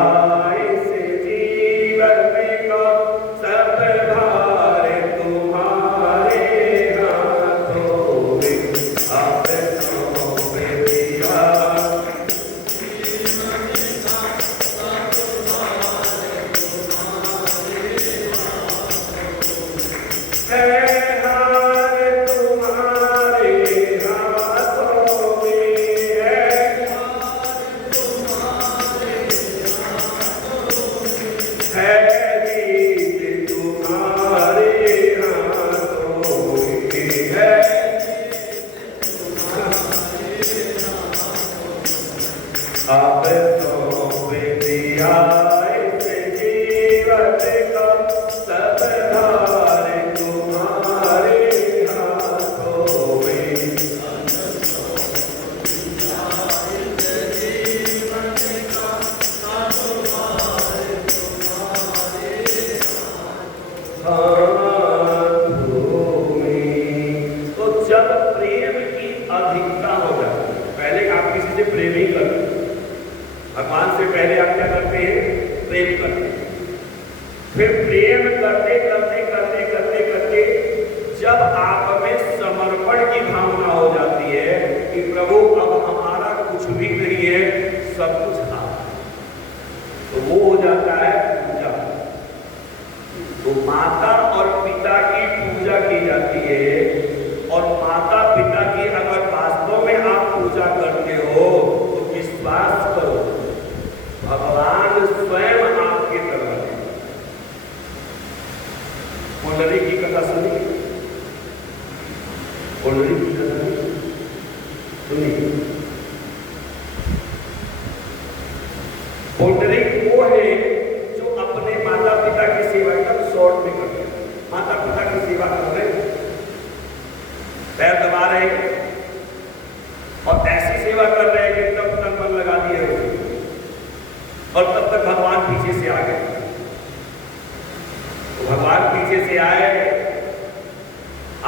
इस जीवन का सब भार तुम्हारे हाथों में, अब सौंप दिया प्रेम करते हैं। फिर प्रेम करते करते करते करते करते जब आप में समर्पण की भावना हो जाती है कि प्रभु अब हमारा कुछ भी नहीं है, सब कुछ आप, तो वो हो जाता है पूजा। तो माता और पिता की पूजा की जाती है, और माता पिता की अगर वास्तव में आप पूजा करते हो तो विश्वास करो भगवान स्वयं आपके तरफ है। पुंडरी की कथा सुनी, पुंडरी की कथा सुनी। पुंडरी वो है जो अपने माता पिता की सेवा एकदम शॉर्ट में करते हैं। माता पिता की सेवा कर रहे हैं, पैर दबा रहे हैं और ऐसी सेवा कर रहे हैं कि एकदम तन मन लगा दिए हो, और तब तक भगवान पीछे से आ गए। तो भगवान पीछे से आए,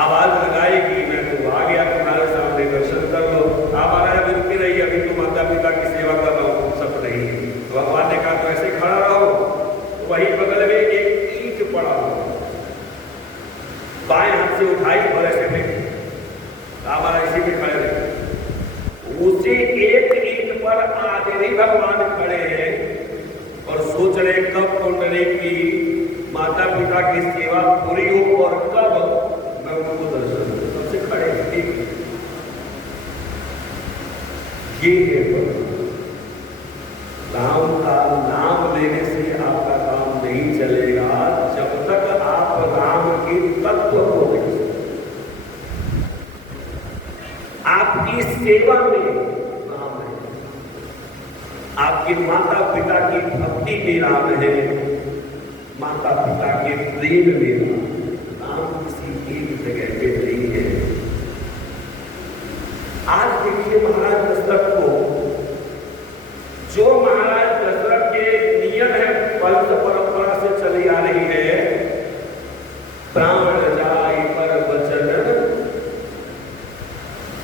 आवाज लगाई कि मैं तो आ गया तुम्हारे सामने, दर्शन कर लो। आप आ रहे हैं, रुकी रही, अभी तो माता पिता की सेवा कर रहा हूँ, सब नहीं। तो भगवान ने कहा तो ऐसे खड़ा रहो। तो वही बगल में एक ईंट पड़ा हुआ, बाएं हाथ से उठाई और ऐसे फेंकी, हमारा इसी में खड़े रहे। उसी एक ईंट पर आज भी भगवान खड़े हैं और सोच रहे कब पुंडरी की माता पिता की सेवा पूरी हो और कब मैं उनको दर्शन दूं। सबसे खड़े ये है राम का नाम लेने से आपका काम नहीं चलेगा जब तक आप राम के तत्व को नहीं, आपकी सेवा में राम है, आपके माता पिता की भक्ति में राम है, माता पिता के प्रेम में राम किसी एक जगह पे नहीं है। आज देखिए महाराज दशरथ को, जो महाराज दशरथ के नियम है, वंश परंपरा से चली आ रही है, प्राण जाए पर वचन,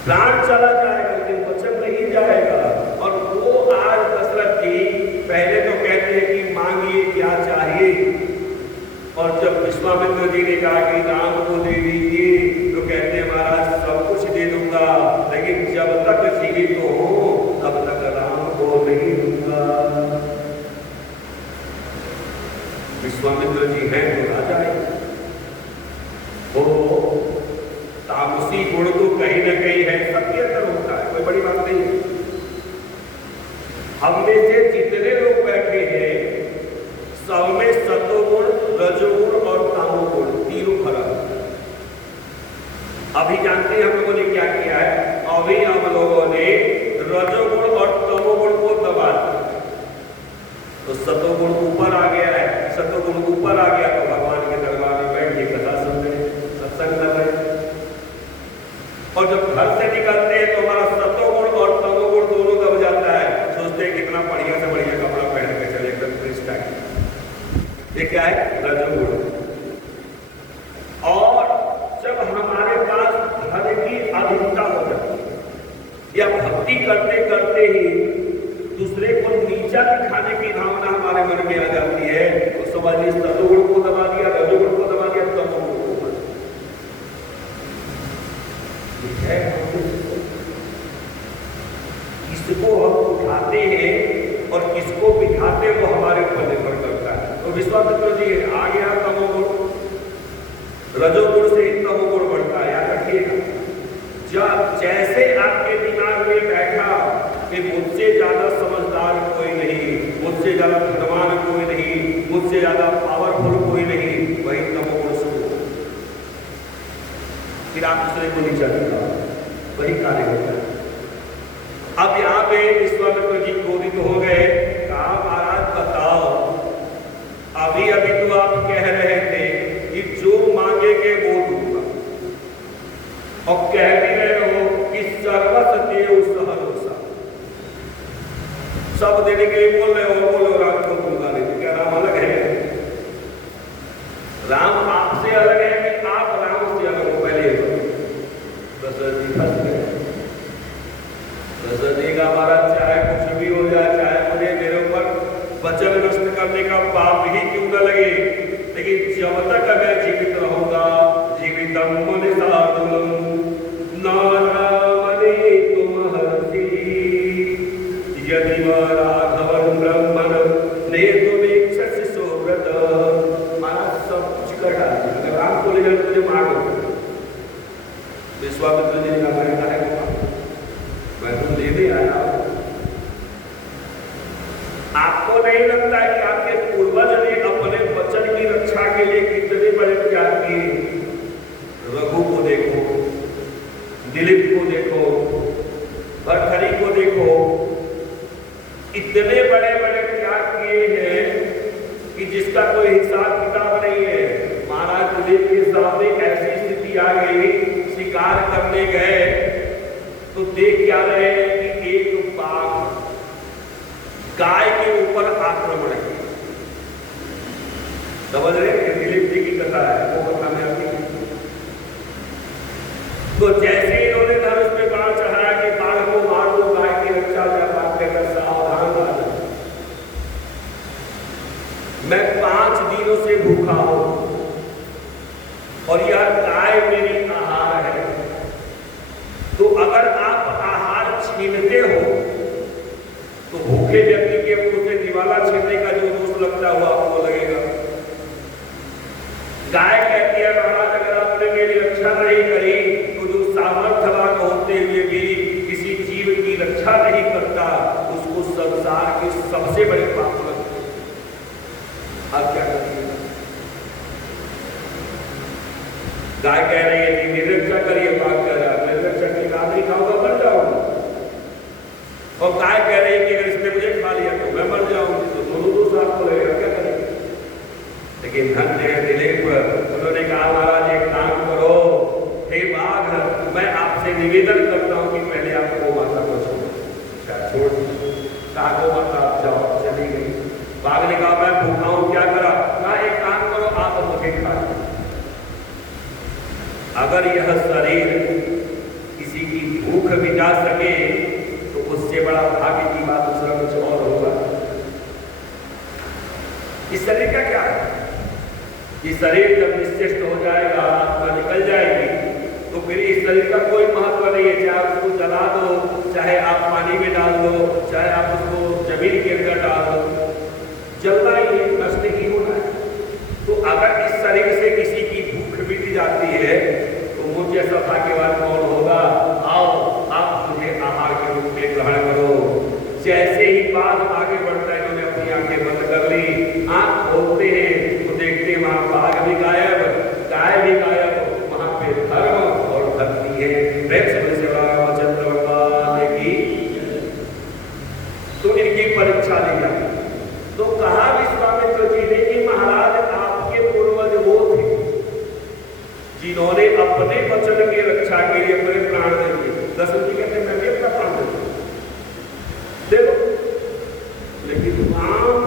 प्राण चला जाएगा लेकिन वचन नहीं जाएगा। और वो आज दशरथ जी पहले तो कहते हैं कि मांगिए क्या चाहिए, और जब विश्वामित्र जी ने कहा कि राम को दे दीजिए तो कहते हैं महाराज सब कुछ दे दूंगा, लेकिन जब तक जीवित हो तब तक राम को नहीं दूंगा। विश्वामित्र जी हैं तो राजा है, वो तामसी गुण तो कहीं ना कहीं है, सबके अंदर होता है, कोई बड़ी बात नहीं है। हम में से जितने लोग बैठे हैं सब में सतोगुण, रजोगुण और तमोगुण तीनों फर्क। अभी जानते हैं हम लोगों ने क्या किया है, अभी हम लोगों ने रजोगुण और तमोगुण को दबा दिया, तो सतोगुण ऊपर आ गया है। सतोगुण ऊपर आ गया तो भगवान के दरबार में बैठ के कथा सुन रहे, सत्संग कर रहे, और जब घर से निकलते हैं तो हमारा सतोगुण और तमोगुण दोनों दब जाता है। सोचते हैं कितना बढ़िया से बढ़िया कपड़ा पहन के चले, एकदम फ्रेश टाइप। ये क्या है? रजोगुण। और जब हमारे पास धन की अधिकता हो जाती है या भक्ति करते करते ही दूसरे को नीचा दिखाने की भावना हमारे मन में आ जाती है, तो समझिए सतोगुण को दबा दिया, रजोगुण को दबा दिया, तमोगुण को दबा दिया। किसको हम उठाते हैं और किसको बिठाते हैं वो हमारे ऊपर निर्भर करता है। तो विश्वामित्र जी आ गया तमोगुण, रजोगुण से ही तमोगुण बढ़ता है, याद रखिएगा। जब जैसे आपके दिमाग में बैठा कि मुझसे ज्यादा समझदार कोई नहीं, मुझसे ज्यादा धनवान कोई नहीं, मुझसे ज्यादा पावरफुल कोई नहीं, वही तमोगुण शुरू, फिर आप दूसरे को नीचा दिखा, वही कार्य होता है। अब यहाँ पे विश्वामित्र जी क्रोधित हो गए, कहा महाराज बताओ, अभी अभी तो आप कह रहे थे कि जो मांगेंगे वो दूंगा, और कह भी रहे हो कि सर्वस देव सहरोसा, सब देने के लिए बोल रहे हो, बोलो राम को दूंगा नहीं, तो क्या राम अलग है? राम आपसे अलग है कि आप राम से अलग हो? पहले दशरथ जी फंस गए। दशरथ जी का हमारा चाहे कुछ भी हो जाए, चाहे मुझे मेरे ऊपर वचन नष्ट करने का पाप ही क्यों न लगे, लेकिन जब तक मैं जीवित रहूंगा, जीवितम मनुष्यादुलम नारामणि तुमहर्षि यदि राघवन ब्रह्मण नेतुमेक्षसि सुव्रत। महाराज सब कुछ कर डाले, अगर राम को ले जाए तुझे मार दो। विश्वामित्र जी ने कहा है मैं तो लेने आया। आपको नहीं लगता है कि आपके पूर्वज ने अपने वचन की रक्षा के लिए कितने बड़े त्याग किए? रघु को देखो, दिलीप को देखो, भरथरी को देखो, इतने बड़े बड़े त्याग किए हैं कि जिसका कोई हिसाब किताब नहीं है। महाराज दिलीप के सामने ऐसी स्थिति आ गई, शिकार करने गए तो देख क्या रहे हैं कि एक बाघ गाय के ऊपर आक्रमण किया। समझ रहे हैं? दिलीप जी की कथा है, वो कथा में आती है। तो जैसे इन्होंने धनुष पे बाण चढ़ाया कि बाघ को मार दो, गाय की रक्षा बाघ कहकर सावधान राजा, मैं 5 दिनों से भूखा हूं और यह गाय मेरी आहार है। तो अगर आप आहार छीनते हो तो भूखे व्यक्ति के मुंह से दिवाला छीनने का जो दोष लगता हुआ आपको लगेगा। गाय कहती है महाराज अगर आपने मेरी रक्षा नहीं करी तो जो सामर्थ्यवान होते हुए भी किसी जीव की रक्षा नहीं करता उसको संसार के सबसे बड़े पाप लगते हैं। आप क्या करिए? गाय कह रही है कि मेरी रक्षा करिए, बाघ कह रहा है मेरी रक्षा के काम नहीं खाऊंगा मर जाऊंगा। और गाय कह रही है कि अगर इसने मुझे खा लिया तो मैं मर जाऊंगी। तो दोनों दोस्त आपको लगेगा, क्या करेंगे? लेकिन धन्य दिलीप, उन्होंने कहा महाराज एक काम करो, हे बाघ मैं आपसे निवेदन करता हूं कि पहले आप गौ माता को छोड़ कहा गौ माता आप जाओ। चली गई। बाघ ने कहा मैं भूखा हूं, क्या करा? कहा एक काम करो आप मुझे खा लो। अगर यह शरीर किसी की भूख मिटा सके तो उससे बड़ा भाग्य की बात दूसरा कुछ और होगा। इस शरीर का क्या है? ये शरीर जब निश्चेष्ट हो जाएगा, आत्मा निकल जाएगी, तो फिर इस शरीर का कोई महत्व नहीं है। चाहे आप उसको जला दो, चाहे आप पानी में डाल दो, चाहे आप उसको जमीन के अंदर डाल दो, जलना ही है, नष्ट ही होना है। तो अगर इस शरीर से किसी की भूख मिट जाती है तो मुझ जैसा भाग्यवान कौन होगा? आओ आप मुझे आहार के रूप में ग्रहण करो। जैसे ही बाघ आगे बढ़ता है, इन्होंने अपनी आंखें बंद कर ली। आंख खोलते हैं तो देखते हैं वहां बाघ भी गायब, गाय भी गायब, वहां पे धर्म और भक्ति है। रामचंद्र भगवान की तो इनकी परीक्षा ली जाती। तो कहा विश्वामित्र जी ने कि महाराज आपके पूर्वज वो थे जिन्होंने अपने वचन की रक्षा के लिए अपने प्राण दे दिए। दशरथ जी कहते हैं मैं भी अपना प्राण दे दूं। देखो लेकिन राम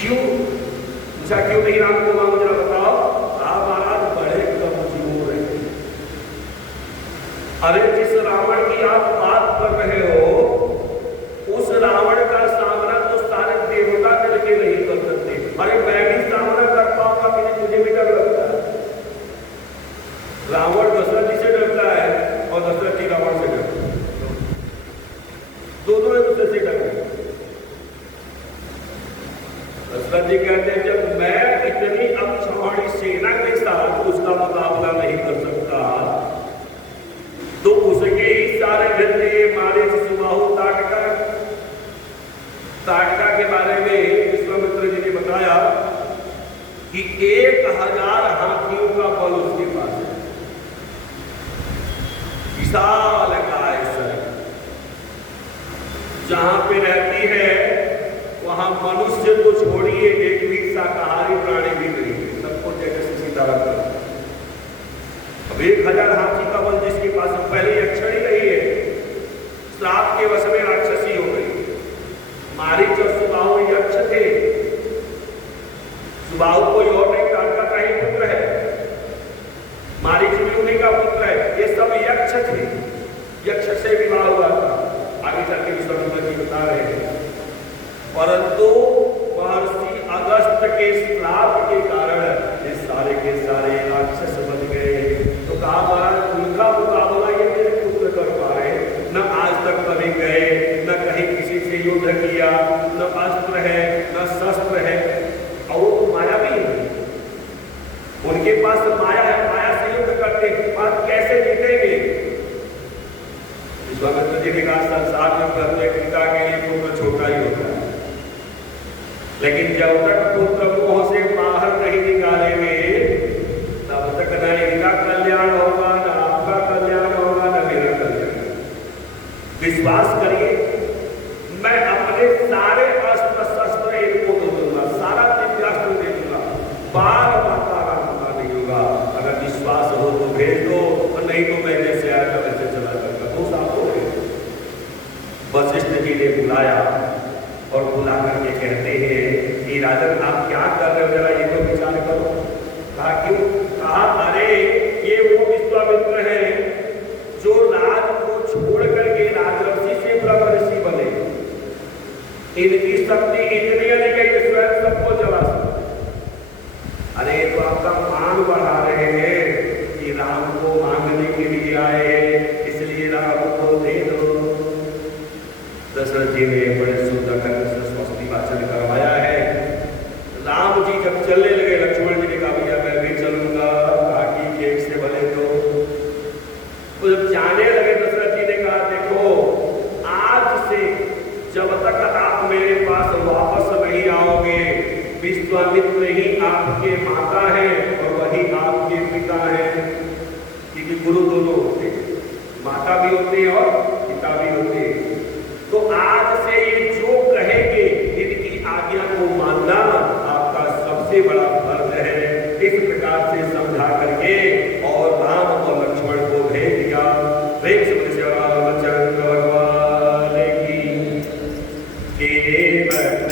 क्यों पूछा, क्यों नहीं राम को मां मुझे बताओ? आप महाराज बड़े कमजोर हैं। अरे जिस रावण की आप बात कर रहे हो उस रावण का सामना तो सारे देवता मिलके नहीं कर सकते। अरे मैं भी सामना कर पाऊंगा कि नहीं? मुझे भी डर लगता है। रावण दशरथ जी से डरता है और दशरथ जी रावण से डरते हैं। दोनों एक दूसरे से डरते हैं। दशरथ जी कहते हैं जब मैं इतनी अक्षौहिणी सेना के साथ उसका मुकाबला नहीं कर सकता तो उसके ही सारे घंटे मारे सुबाहु ताटका के बारे में विश्वामित्र जी ने बताया कि 1000 हाथियों का बल उसके पास है। विशाल काय शरीर, जहां पे रहती है वहां मनुष्य तो छोड़िए एक भी शाकाहारी प्राणी भी नहीं है, सबको जैसे सीताराम कर। अब 1000 हाथी का बल जिसके पास पहले अक्षर ही नहीं है, श्राप के वश में राक्षसी हो गई। मारीच और सुबाहु यक्ष थे। सुबाहु कोई और नहीं, ताटका का ही पुत्र है। मारीच भी उन्हीं का पुत्र है। ये सब यक्ष थे। यक्ष से विवाह हुआ था। आगे चल के विश्वामित्र जी बता रहे हैं परंतु महर्षि अगस्त के श्राप के कारण ये सारे के सारे राक्षस बन गए। तो कहा महाराज उनका मुकाबला ये मेरे पुत्र कर पा रहे, न आज तक कभी गए, न कहीं किसी से युद्ध किया, न अस्त्र है न शस्त्र है, और वो माया भी है, उनके पास माया है, माया से युद्ध करते हैं, बात कैसे जीतेंगे? विश्वामित्र जी ने कहा संसार में प्रत्येक पिता के लिए पुत्र छोटा ही होता है, लेकिन जब तक पुत्र मोह से बाहर नहीं निकालेंगे तब तक न इनका कल्याण होगा, न आपका कल्याण होगा, न मेरा कल्याण। विश्वास करिए, मैं अपने सारे अस्त्र शस्त्र इनको दे दूंगा, सारा दिव्यास्त्र दे दूंगा, बार माता का नहीं होगा। अगर विश्वास हो तो भेज दो, और नहीं तो मैं जैसे आया था वैसे चला जाऊंगा। तो साफ हो गए। वशिष्ठ जी ने बुलाया और बुला करके कहते हैं कि राजन आप क्या कर रहे हो, जरा ये तो विचार करो। कहा क्यों? कहा अरे ये वो विश्वामित्र है जो राज को छोड़ करके राजर्षि से ब्रह्मर्षि बने। इनकी शक्ति इतनी अधिक है कि स्वयं सबको जला सकते। अरे तो आपका मान बढ़ा रहे हैं कि राम को मांगने के लिए आए हैं, इसलिए राम को दे दो। दशरथ जी ने बड़े सुंदर ढंग से स्वस्ति वाचन करवाया है। राम जी जब चलने लगे, लक्ष्मण जी ने कहा भैया मैं भी चलूंगा, बाकी केक से भले तो जब जाने लगे दशरथ जी ने कहा देखो आज से जब तक आप मेरे पास वापस नहीं आओगे, विश्वामित्र ही आपके माता है और वही आपके पिता है, क्योंकि गुरु दोनों होते हैं, माता भी होते हैं और पिता भी होते हैं। तो आज से ये जो कहेंगे इनकी आज्ञा को मानना आपका सबसे बड़ा फर्ज है। इस प्रकार से समझा करके और राम और लक्ष्मण को भेज दिया। रामचंद्र भगवान की भगवान